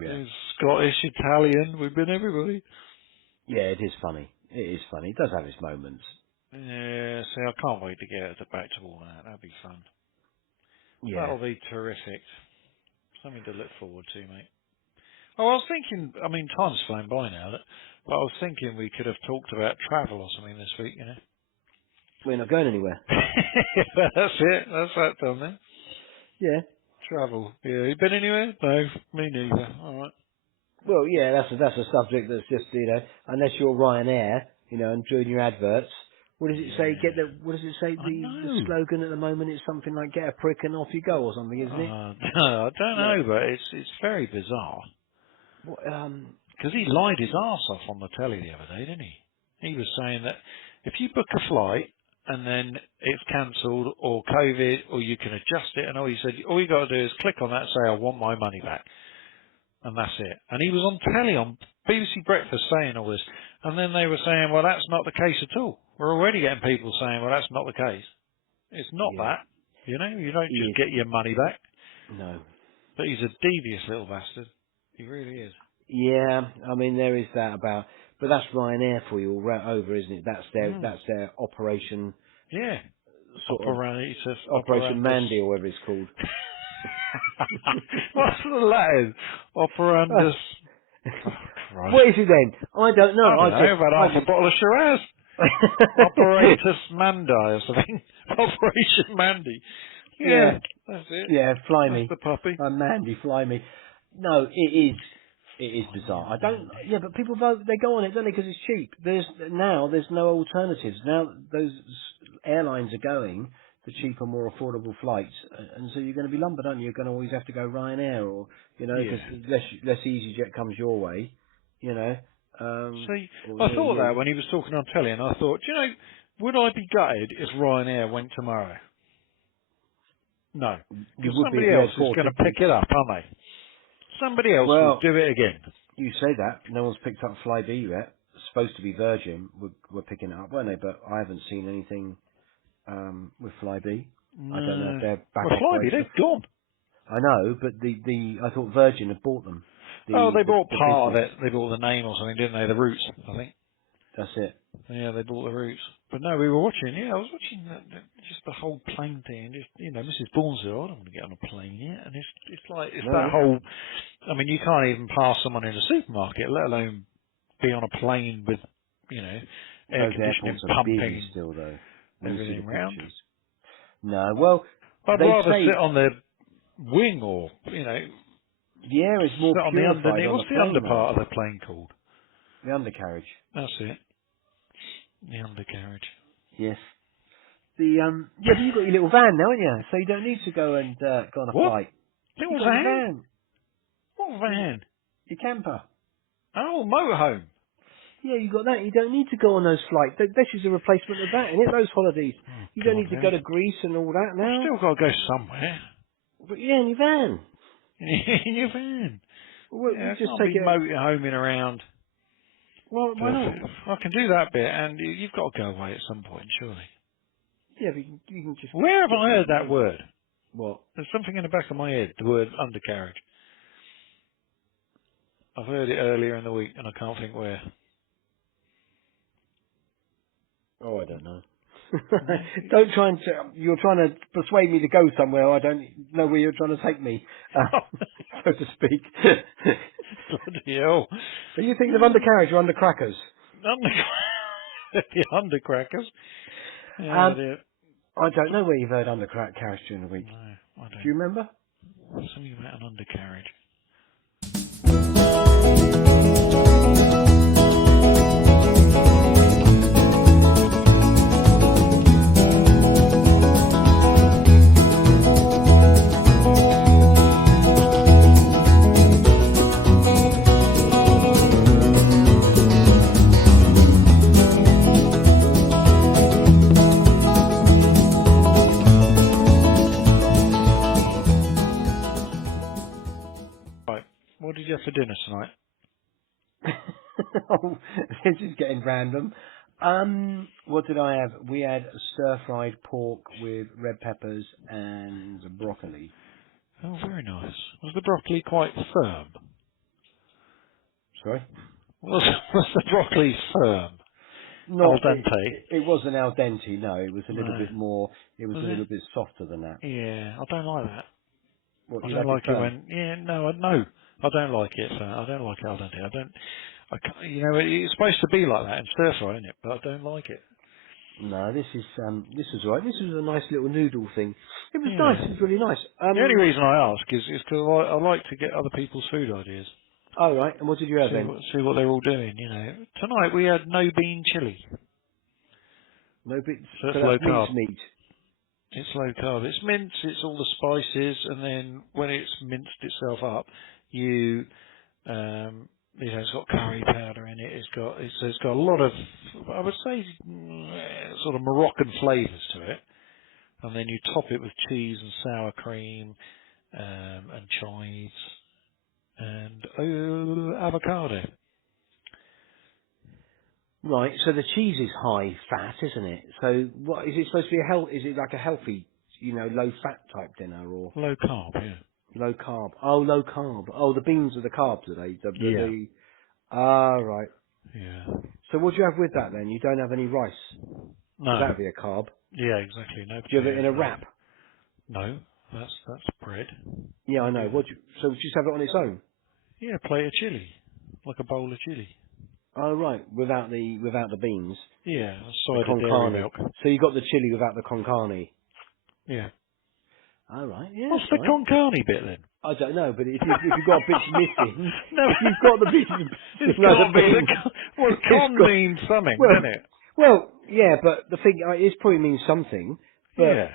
Yeah. There's Scottish, Italian, we've been everybody. Yeah, it is funny. It is funny. It does have its moments. Yeah, see, I can't wait to get back to all that. That'll be fun. Yeah. That'll be terrific. Something to look forward to, mate. Oh, I was thinking, I mean, time's flown by now, but I was thinking we could have talked about travel or something this week, We're not going anywhere. That's it. That's that done then. Yeah. Travel. Yeah, you been anywhere? No, me neither. All right. Well, yeah, that's a subject that's just, unless you're Ryanair, and doing your adverts. What does it say? What does it say? I The know. slogan at the moment is something like "Get a prick and off you go" or something, isn't it? No, I don't know, but it's very bizarre. What, Because he lied his arse off on the telly the other day, didn't he? He was saying that if you book a flight and then it's cancelled or COVID or you can adjust it, and all you got to do is click on that and say, I want my money back. And that's it. And he was on telly on BBC Breakfast saying all this. And then they were saying, well, that's not the case at all. We're already getting people saying, well, that's not the case. It's not yeah. that. You don't just get your money back. No. But he's a devious little bastard. He really is. Yeah, I mean there is that about, but that's Ryanair for you all right over, isn't it? That's their operation. Yeah. Sort of Operation Operandus. Mandy or whatever it's called. What's the Latin? Operandus. Oh, Christ. What is it then? I don't know. I don't know. I've had half a bottle of Shiraz. Operatus Mandi or something. Operation Mandy. Yeah, that's it. Yeah, fly That's me. the puppy. Mandy, fly me. No, it is bizarre. I don't. Yeah, but people vote. They go on it, don't they? Because it's cheap. There's no alternatives. Now those airlines are going the cheaper, more affordable flights, and so you're going to be lumbered, aren't you? You're going to always have to go Ryanair, or because less EasyJet comes your way. See, I thought that when he was talking on telly, and I thought, would I be gutted if Ryanair went tomorrow? No, because somebody else is going to pick it up, aren't they? Somebody else will do it again. You say that. No one's picked up Flybe yet. It's supposed to be Virgin. We're picking it up, weren't they? But I haven't seen anything with Flybe. No. I don't know if they're back. Well, Flybe, they've gone. I know, but I thought Virgin had bought them. They bought part of it. They bought the name or something, didn't they? The routes, I think. That's it. Yeah, they bought the routes. But no, we were watching. Yeah, I was watching just the whole plane thing. Just Mrs. Bourne said, "I don't want to get on a plane yet." And it's that whole. I mean, you can't even pass someone in a supermarket, let alone be on a plane with air conditioning pumping, still though. Everything round. No, well, I'd rather sit on the wing or Yeah, it's more Sit on the purified underneath. on What's the the plane, under mate. part of the plane called? The undercarriage. That's it. The undercarriage. Yes. Yeah, but you've got your little van now, haven't you? So you don't need to go and go on a What? flight. Little You've got your van? van, What van? your camper. Oh, motorhome. Yeah, you got that. You don't need to go on those flights. This is a replacement of that, isn't it? Those holidays. Oh, You don't God, need to go yeah. to Greece and all that I've now. still got to go somewhere. But yeah, in your van. In your van. We Yeah, I just can't take be it. motorhoming around. Well, why not? I can do that bit, and you've got to go away at some point, surely. Yeah, but you can just Where have get I rid heard of that me. word? What? There's something in the back of my head, the word undercarriage. I've heard it earlier in the week, and I can't think where. Oh, I don't know. No? Don't try and. You're trying to persuade me to go somewhere. I don't know where you're trying to take me, so to speak. Bloody hell. Are you thinking of undercarriage or undercrackers? The undercrackers. Yeah, Um, I don't know where you've heard undercarriage during the week. no, I Do you don't. remember? Something about an undercarriage. Right, what did you have for dinner tonight? Oh, this is getting random. What did I have? We had stir-fried pork with red peppers and broccoli. Oh, very nice. Was the broccoli quite firm? Sorry? Was the broccoli firm? Al Not, dente? it wasn't al dente, no. It was a little No. bit more, it was a Was little it? bit softer than that. Yeah, I don't like that. What, I you don't like it like it firm? when, yeah, no, no, I don't like it. I don't like al dente. I can't, you know, it's supposed to be like that in stir fry, isn't it? But I don't like it. No, this was right. This was a nice little noodle thing. It was nice, Yeah. it was really nice. The only reason I ask is because I like to get other people's food ideas. Oh, right, and what did you have then? See what they're all doing, you know. Tonight we had no bean chili. No bits, So it's so low that's carb. mincemeat. It's low carb. It's mince, it's all the spices, and then when it's minced itself up, you know, it's got curry powder in it. It's got a lot of, I would say, sort of Moroccan flavours to it. And then you top it with cheese and sour cream, and chives, and avocado. Right, so the cheese is high fat, isn't it? So what is it supposed to be is it like a healthy, low fat type dinner or Low carb, yeah. low carb? Oh, low carb. Oh, the beans are the carbs, are they? Yeah. Right. Yeah. So what do you have with that then? You don't have any rice? Because No. that would be a carb. Yeah, exactly. No Do you have it in potatoes, a no. wrap? No, that's bread. Yeah, I Don't know. do that. So just have it on its own? Yeah, plate of chili, like a bowl of chili. Oh, right. Without the beans, Yeah, a the side of con dairy carne. milk. So you got the chili without the con carne. Yeah. Oh, right. Yeah, What's that's the right. con carne bit then? I don't know, but if you've got bits missing, No, if you've got the bits, it's no, got the to be the beans, well, it's con got means something, well, doesn't it? well, yeah, but the thing it probably means something, but Yeah.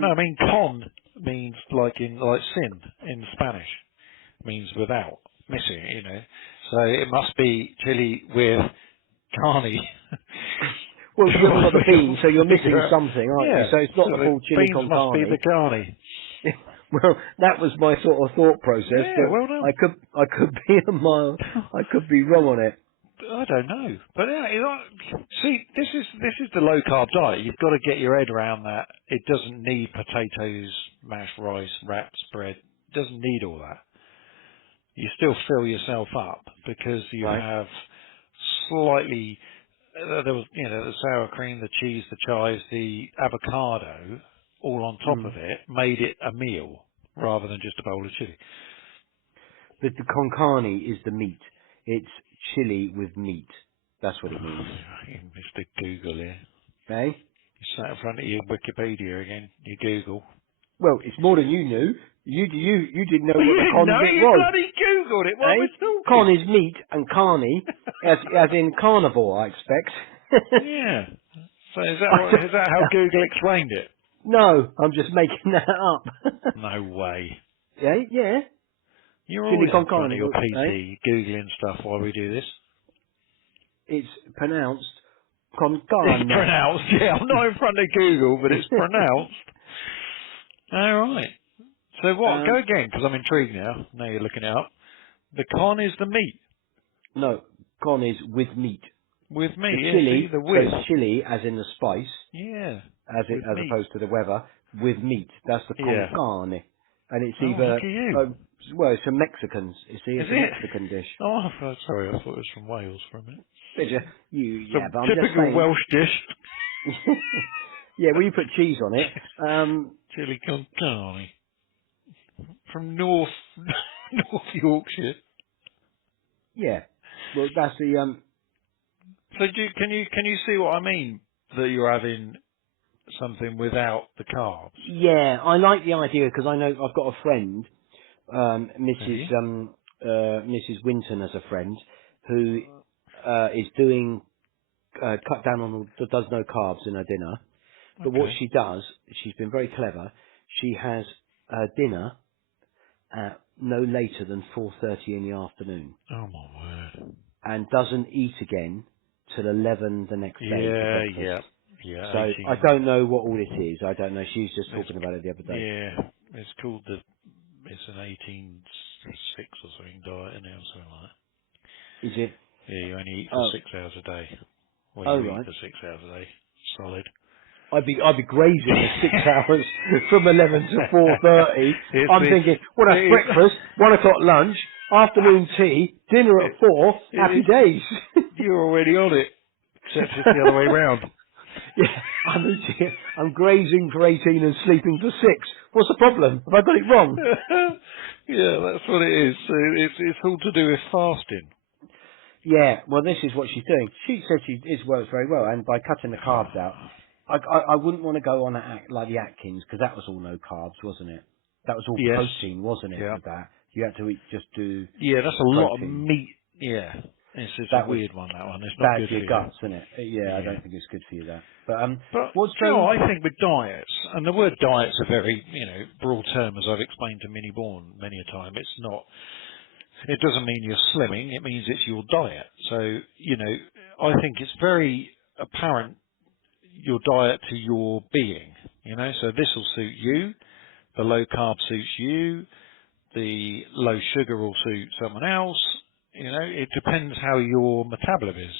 No, I mean con means like sin in Spanish means without missing, you know. So it must be chili with carne. well, you haven't got the beans, so you're missing Figure out- something, aren't you? yeah. So it's not So the the full chili beans con must be the carne. carne. Well, that was my sort of thought process, Yeah, but well done. I could be I could be wrong on it. I don't know, but yeah, see, this is the low carb diet. You've got to get your head around that. It doesn't need potatoes, mashed rice, wraps, bread. It doesn't need all that. You still fill yourself up because you Right. have slightly. There was, the sour cream, the cheese, the chives, the avocado, all on top of it, made it a meal rather than just a bowl of chili. The con carne is the meat. It's chili with meat. That's what it means. Mr. Google here. Eh? You sat in front of your Wikipedia again, your Google. Well, it's more than you knew. You didn't know Well, you what the didn't con know. bit You was. bloody googled it while Eh? we're talking. Con is meat and carny, as in carnivore, I expect. Yeah. So is I that how Google explained it? No, I'm just making that up. No way. Yeah, yeah. You're Chili always con in front of carne, your eh? PC googling stuff while we do this. It's pronounced con It's carne. pronounced. Yeah, I'm not in front of Google, but it's pronounced. All right. So what? Go again, because I'm intrigued now. Now you're looking it up. The con is the meat. No, con is with meat. With me, The yeah, see, chili, the so with. it's chili as in the spice, Yeah, as with meat. opposed to the weather, with meat. That's the con Yeah. carne. And it's Oh, look either, at you. well, it's a Mexicans. You see, Is it's a it? Mexican dish. Oh, sorry, I thought it was from Wales for a minute. Yeah, Some but I'm just typical saying. Welsh dish. Yeah, well, you put cheese on it. Chili con carne. From North Yorkshire. Yeah. Well, that's the, So can you see what I mean? That you're having something without the carbs. yeah, I like the idea because I know I've got a friend, Have you? Mrs. Winton as a friend, who is doing cut down on does no carbs in her dinner. But what Okay. she does, she's been very clever. She has her dinner at no later than 4:30 in the afternoon, Oh my word. and doesn't eat again till 11 the next day for breakfast. Yeah. Yeah. So I 18. don't know what all this is. I don't know. She's just It's, talking about it the other day. yeah. It's called it's an 18-6 or something diet, isn't it, or something like Is it? that. Yeah, you only eat for Oh, 6 hours a day. Well, oh you eat right. for 6 hours a day. Solid. I'd be grazing for 6 hours from 11 to 4:30. I'm thinking, well, that's breakfast, 1 o'clock lunch, afternoon tea, dinner at 4. Happy days. you're already on it. Except it's the other way round. Yeah, I'm grazing for 18 and sleeping for 6. What's the problem? Have I got it wrong? Yeah, that's what it is. So it's all to do with fasting. Yeah, well, this is what she's doing. She said it works very well, and by cutting the carbs out, I wouldn't want to go on like the Atkins, because that was all no carbs, wasn't it? That was all Yes. protein, wasn't it, Yeah. with that? You had to just do Yeah, that's a lot of protein. meat. Yeah. It's a That was weird one, that one. It's not bad good for for your you. guts, isn't it? Yeah, I Yeah. don't think it's good for you, that. But, But, what's do you know, I think with diets, and the word diet's a very, broad term, as I've explained to Minnie Bourne many a time. It's not, it doesn't mean you're slimming, it means it's your diet. So, I think it's very apparent your diet to your being, so this will suit you, the low carb suits you, the low sugar will suit someone else, it depends how your metabolism,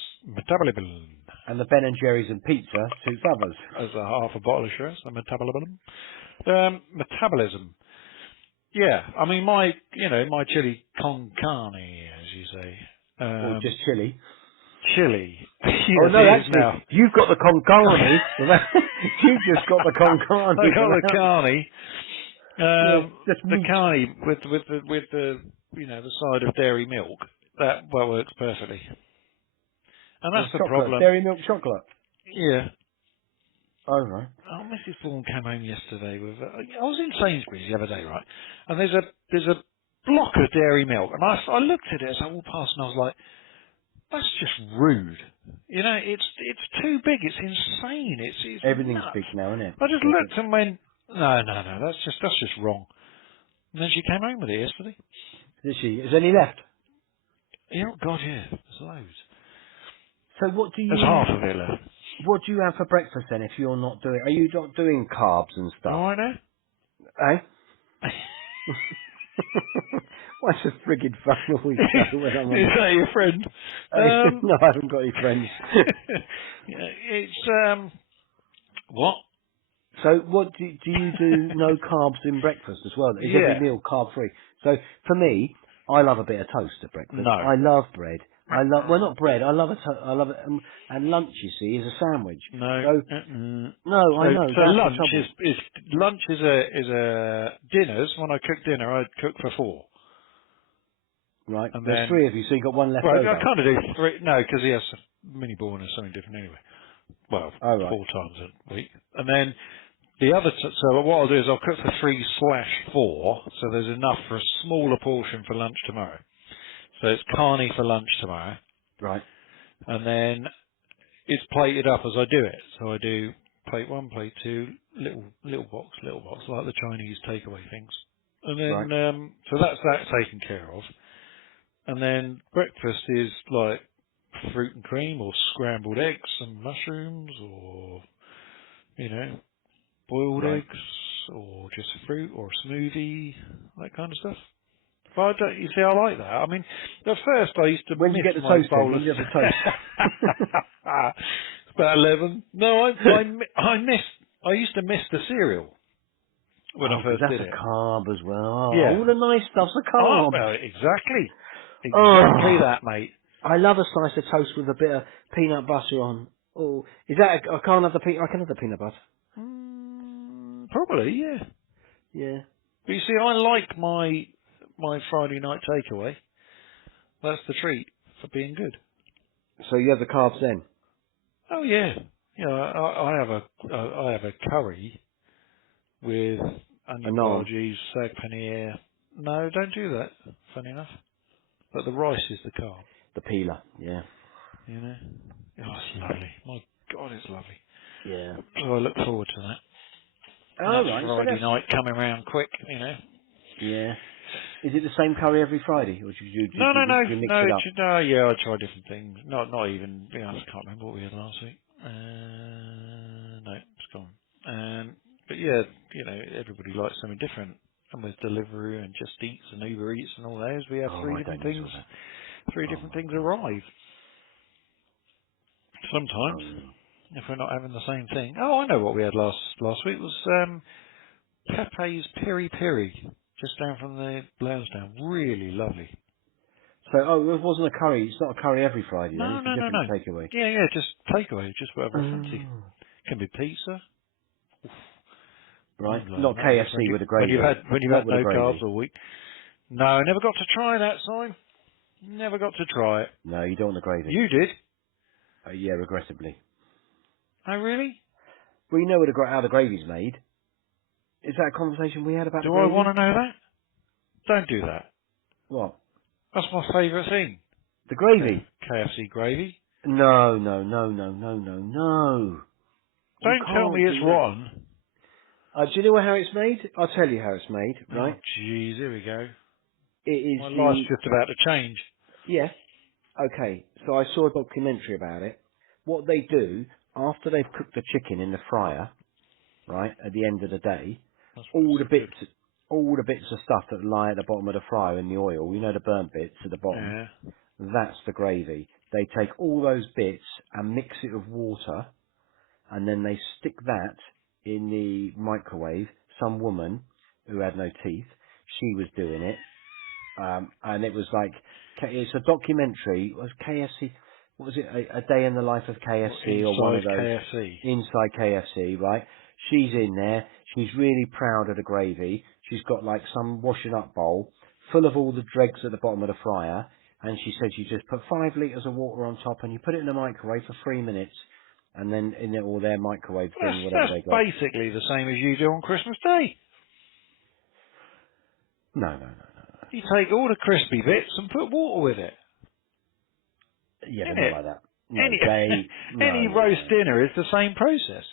and the Ben and Jerry's and pizza suits others. as a half a bottle of Shiraz, the metabolism. Metabolism. Yeah, I mean my chili con carne, as you say. Or just chili. Chili. Oh Yes, no, it is actually, now. you've got the con carne. You've just got the con carne. I got the carne. Yeah, just The meat. carne with the the side of dairy milk. That works perfectly. And Well, that's the chocolate, problem. dairy milk chocolate. Yeah. Oh right. Oh, Mrs. Vaughan came home yesterday with. I was in Sainsbury's the other day, right? And there's a block of dairy milk, and I looked at it as I walked past, and I was like, "That's just rude." It's too big. It's insane. It's Everything's nuts. big now, isn't it? I just looked and went, "No, that's just wrong." And then she came home with it yesterday. Is she? Is any left? Yeah, oh God, yeah, there's loads. So There's half of it left. what do you have for breakfast then if you're not doing, are you not doing carbs and You stuff? all right there? Eh? What's the friggin' phone always go when I'm on Is that your friend? No, I haven't got any friends. It's what? So what do you do no carbs in breakfast as well? Is every Yeah. meal carb free? So for me, I love a bit of toast at breakfast. No. I love bread. Well, not bread. I love I love it. And lunch, you see, is a sandwich. No. So no, I know So that's lunch the trouble. is lunch is a dinners. When I cook dinner, I cook for 4, Right, and there's then 3 of you, so you got one left well, over. I kind of do 3. No, because he has mini born or something different anyway. Well, Oh right. 4 times a week, and then The other, so what I'll do is I'll cook for 3/4, so there's enough for a smaller portion for lunch tomorrow. So it's carny for lunch tomorrow, Right. and then it's plated up as I do it. So I do plate 1, plate 2, little box, like the Chinese takeaway things. And then, Right. so that's that taken care of. And then breakfast is like fruit and cream, or scrambled eggs and mushrooms, or, you know, boiled Right. eggs, or just fruit, or a smoothie, that kind of stuff. But I don't, you see, I like that. I mean, at first I used to When did miss you get the my toast bowl in? When of... did you have the toast? It's about 11. No, I used to miss the cereal when I Oh, because first that's did a it. carb as well. Oh, Yeah. all the nice stuff's a Oh, carb. well, exactly. Exactly Oh, that, mate. I love a slice of toast with a bit of peanut butter on. Oh, is that? I can't have the peanut. I can have the peanut butter. Probably, yeah. Yeah. But you see, I like my Friday night takeaway. That's the treat for being good. So you have the carbs then. Oh yeah, I have a curry with A onion naan. bhajis, sag paneer. No, don't do that. Funny enough, but the rice is the carb. The peeler. Yeah. You know, oh, it's lovely. My God, it's lovely. Yeah. So I look forward to that. And Oh that's right. So Friday that's. night coming round quick. You know. Yeah. Is it the same curry every Friday, or do No, no, no, you mix no, it up? no. Yeah, I try different things. Not even. I can't remember what we had last week. No, it's gone. But yeah, everybody likes something different. And with Deliveroo and Just Eats and Uber Eats and all those, we have Oh, three I different don't use things. all that. Three Oh different my things God. arrive. Sometimes, Um, if we're not having the same thing. Oh, I know what we had last week was Pepe's Piri Piri, just down from the Blairstown. Really lovely. so, it wasn't a curry. It's not a curry every Friday then. No, It's a no, no, different no. takeaway. Yeah, yeah, just takeaway, just whatever I fancy. Oh. Can be pizza. Right. You'll learn Not that KFC with the when you've gravy. had Not with the no carbs gravy. all week. No, I never got to try that, Simon. Never got to try it. No, you don't want the gravy. You did? Yeah, regrettably. Oh, really? Well, you know how the gravy's made. Is that a conversation we had about the Do I want gravy? to know that? Don't do that. What? That's my favourite thing. The gravy? KFC gravy. No, no, no, no, no, no, no. You Don't tell me can't it's do that. rotten. Do you know how it's made? I'll tell you how it's made, Oh, right? jeez, here we go. It is My life's the... just about to change. Yeah. Okay, so I saw a documentary about it. What they do, after they've cooked the chicken in the fryer, right, at the end of the day, That's why all it's the so bits good. all the bits of stuff that lie at the bottom of the fryer in the oil, you know, the burnt bits at the bottom, Yeah. that's the gravy. They take all those bits and mix it with water, and then they stick that in the microwave. Some woman who had no teeth, she was doing it, and it was like, it's a documentary. It was KFC? What was it? A Day in the Life of Well, KFC, or one inside of those KFC. inside KFC, right? She's in there. She's really proud of the gravy. She's got like some washing up bowl full of all the dregs at the bottom of the fryer, and she says you just put 5 litres of water on top and you put it in the microwave for 3 minutes, and then in it all their microwave thing, whatever That's they got. basically the same as you do on Christmas Day. No, no, no, no, no. You take all the crispy bits and put water with it. Yeah, but Isn't not it? like that. No, Any no, any no, roast no. dinner is the same process.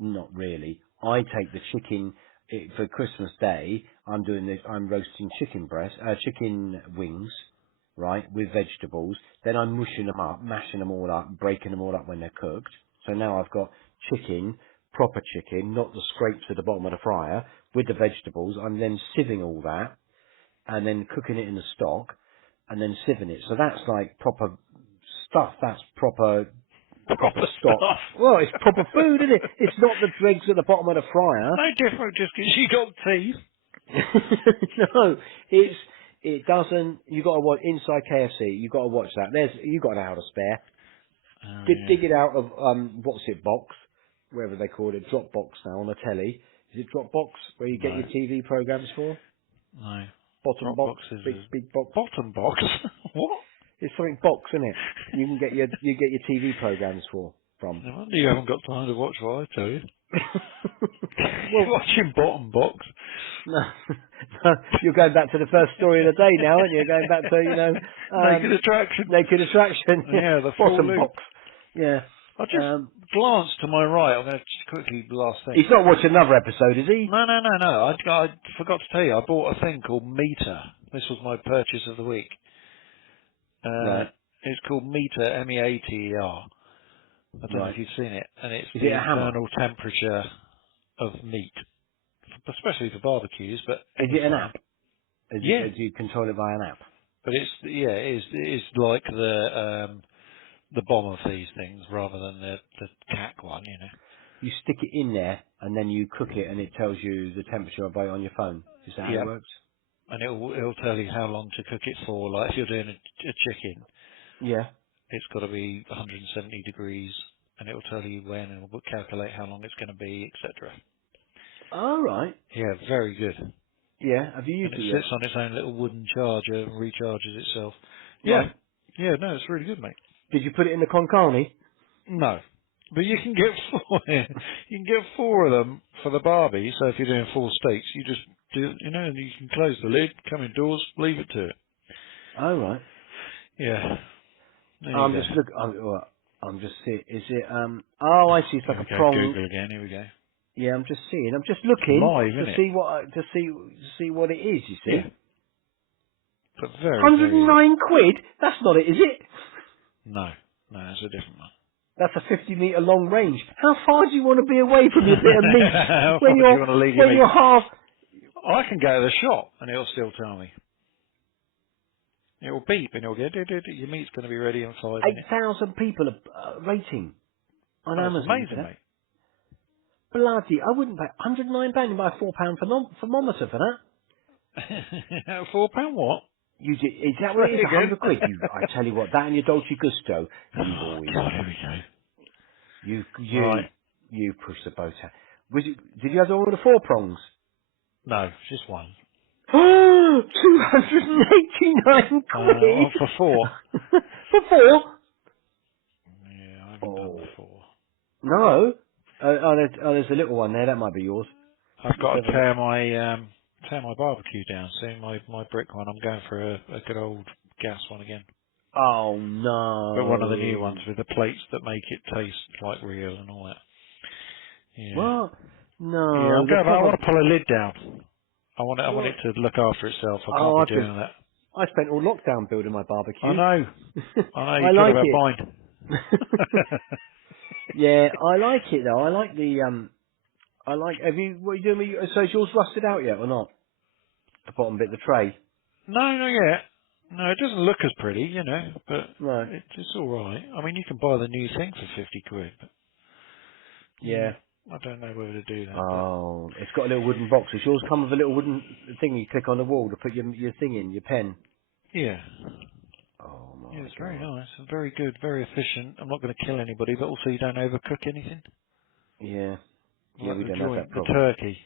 Not really. I take the chicken for Christmas Day. I'm roasting chicken wings, right, with vegetables. Then I'm mushing them up, mashing them all up, breaking them all up when they're cooked. So now I've got chicken, proper chicken, not the scrapes at the bottom of the fryer, with the vegetables. I'm then sieving all that and then cooking it in the stock and then sieving it. So that's like proper stuff. That's proper Proper stock. Well, it's proper stuff. food, isn't it? It's not the dregs at the bottom of the fryer. No different just because you got teeth. No, it doesn't. You got to watch inside KFC. You got to watch that. You got an hour to spare. Oh yeah. Dig it out of what's it box, wherever they call it, Dropbox now on the telly. Is it Dropbox where you get No. your TV programs for? No. Bottom box, Dropbox is a big box. bottom box. What? It's something box, isn't it? You get your TV programs for. from. No wonder you haven't got time to watch what I tell you. Well, You're watching Bottom Box. no, no, you're going back to the first story of the day now, aren't you? Going back to, Naked Attraction. Naked Attraction. Yeah, the full Bottom loop. box. Yeah. I just glanced to my right. I'm going to just quickly last thing. He's not watching another episode, is he? No. I forgot to tell you. I bought a thing called Meter. This was my purchase of the week. Right. It's called Meter, M-E-A-T-E-R. I don't know Right. if you've seen it. And it's Is the it a hammer? internal temperature of meat, especially for barbecues. But Is it an app? Yeah. Do you control it via an app? But it is like the bomb of these things rather than the CAC one, you know. You stick it in there and then you cook it and it tells you the temperature of it on your phone. Is that how it works? And it'll tell you how long to cook it for. Like if you're doing a chicken, Yeah. it's got to be 170 degrees, and it'll tell you when, and it'll calculate how long it's going to be, etc. All right. Yeah, very good. Yeah. Have you used And it it yet? sits on its own little wooden charger and recharges itself. Right. Yeah, no, it's really good, mate. Did you put it in the con carne? No, but you can get four. You can get four of them for the barbie. So if you're doing 4 steaks, you just do, and you can close the lid, come indoors, leave it to it. Oh, right. Yeah. I'm just look. I'm just seeing. Is it? Oh, I see. It's like a prong. Google again. Here we go. Yeah, I'm just seeing. I'm just looking Live, to isn't see what to see what it is. You see. Yeah. But very, 109 quid. That's not it, is it? No, that's a different one. That's a 50-metre long range. How far do you want to be away from your bit of meat How when far do you're you want to leave your when meat? you're half? I can go to the shop and it'll still tell me. It will beep and it'll go, your meat's going to be ready in 5 minutes. 8,000 people are rating on That's Amazon. amazing, for that. mate. Bloody! I wouldn't pay £109. You buy a £4 thermometer for that. £4 what? You do, is that what it is? Say again. 100 quid. I tell you what, that and your Dolce Gusto. Oh, You've always God, here we go. Right. you push the boat out. Did you have all the 4 prongs? No, just one. 289 quid For 4. For 4? Yeah, I haven't done the 4. No. There's a little one there. That might be yours. I've got to tear my barbecue down soon. My brick one. I'm going for a good old gas one again. Oh no! But one of the new ones with the plates that make it taste like real and all that. Yeah. What? No. Yeah, I want to pull a lid down. I want it to look after itself. I can't be doing that. I spent all lockdown building my barbecue. I know. You I could like have it. mine. Yeah, I like it though. I like the Have you? What are you doing? So is yours rusted out yet or not? The bottom bit of the tray. No, not yet. No, it doesn't look as pretty, but No. it's all right. I mean, you can buy the new thing for 50 quid. But Yeah. I don't know whether to do that. Oh, it's got a little wooden box. Does yours come with a little wooden thing you click on the wall to put your thing in, your pen? Yeah. Oh my Yeah, it's God. very nice and very good, very efficient. I'm not going to kill anybody, but also you don't overcook anything. Yeah. Yeah, Like we the don't have joint, that the problem. turkey,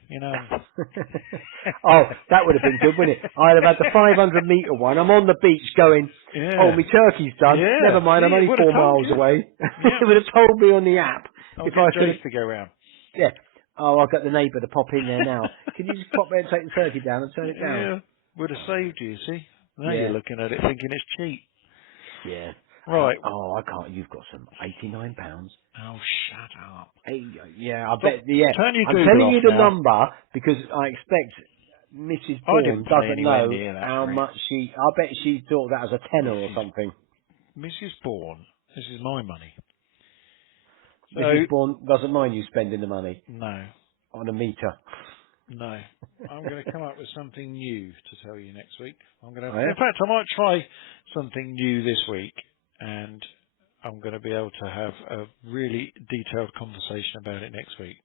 Oh, that would have been good, wouldn't it? I'd have had the 500-metre one. I'm on the beach going, Yeah. oh, my turkey's done. Yeah. Never mind, I'm See, it only would have 4 told miles you. away. Yeah. It would have told me on the app. I'll If get I could Jace to go round. Yeah. Oh, I've got the neighbour to pop in there now. Can you just pop there and take the turkey down and turn it down? Yeah. Would have saved you, see? Now Yeah. you're looking at it thinking it's cheap. Yeah. Right. Oh, I can't. You've got some £89. Oh, shut up. Hey, yeah, I bet. Yeah, Turn your I'm Google telling off you the now. number because I expect Mrs. I Bourne didn't pay doesn't anywhere know near that how for it. much she. I bet she thought that was a tenner or something. Mrs. Bourne, this is my money. So, Mrs. Bourne doesn't mind you spending the money no. on a meter. No. I'm going to come up with something new to tell you next week. Oh, yeah? In fact, I might try something new this week, and I'm going to be able to have a really detailed conversation about it next week.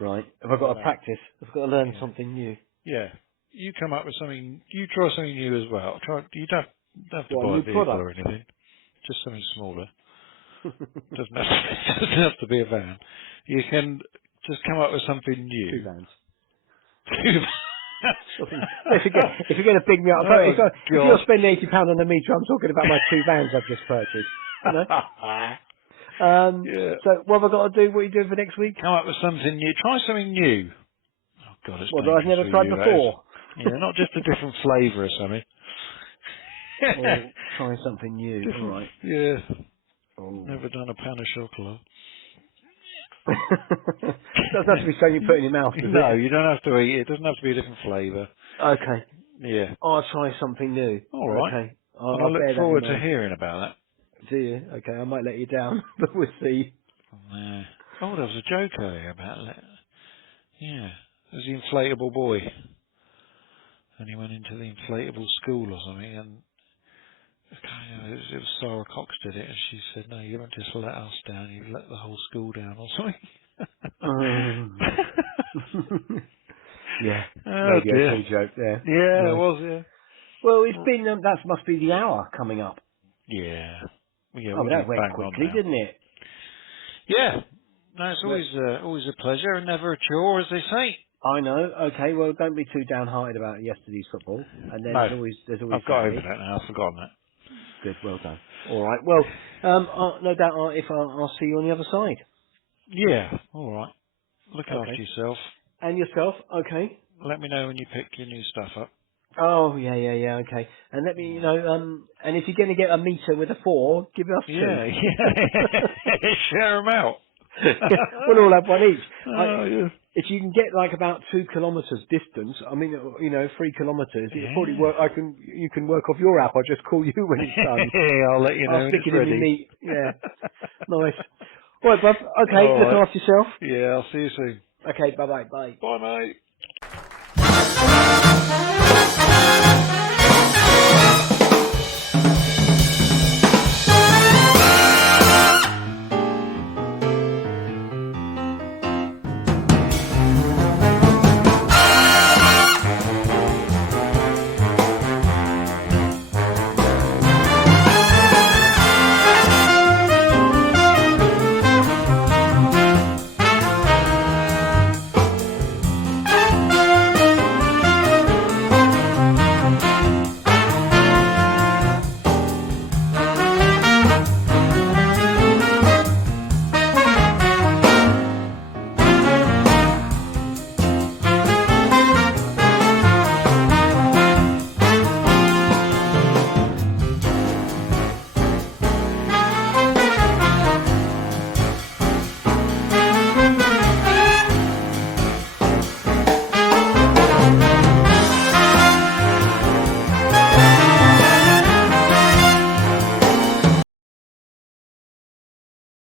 Right. Have I got to practice? I've got to learn Yeah. something new. Yeah. You come up with something, you try something new as well. You don't have to What, a buy a new vehicle product? or anything. Just something smaller. Doesn't have to be a van. You can just come up with something new. 2 vans. Two if you're going to big me up, Oh, if you're spending £80 on a meter, I'm talking about my 2 vans I've just purchased. You know? Yeah. So what have I got to do? What are you doing for next week? Come up with something new. Try something new. Oh God, it's What, that I've dangerous never for tried you. That is. before? Yeah, not just a different flavour or something. Or try something new. All Different. right. Yeah. Oh. Never done a pan of chocolate. Doesn't have to be something you put in your mouth, does No, it? you don't have to eat it. It doesn't have to be a different flavour. Okay. Yeah. I'll try something new. All right. Okay. And I I'll look bear that in forward to mind. hearing about that. Do you? Okay, I might let you down, but we'll see. Yeah. Oh, there was a joke earlier about that. Yeah. There's the inflatable boy. And he went into the inflatable school or something, and it was Sarah Cox did it, and she said, no, you haven't just let us down, you've let the whole school down or something. Yeah, Oh Radio dear. 2 joke there. Yeah, it No. was, yeah. Well, it's been, that must be the hour coming up. Yeah. Yeah, Oh, we'll but be that went bang on quickly, now. didn't it? Yeah. No, it's But, always a pleasure and never a chore, as they say. I know. Okay, well, don't be too downhearted about yesterday's football. And then No, there's always I've got over Saturday. that now. I've forgotten that. Good, well done. All right. Well, no doubt if I'll see you on the other side. Yeah, all right. Look after Okay. yourself. And yourself. Okay. Let me know when you pick your new stuff up. Oh yeah. Okay. And let me, All right. and if you're going to get a meter with a 4, give us 2. Yeah, yeah. Share them out. We'll all have one each. Oh, yeah. If you can get like about 2 kilometres distance, I mean, 3 kilometres, it'll probably Yeah. work. You can work off your app. I'll just call you when it's done. I'll let you know I'll when stick it's it in my ready. meat. Yeah. Nice. All right, bub. Okay. All Look right. after yourself. Yeah, I'll see you soon. Okay. Bye. Bye, mate.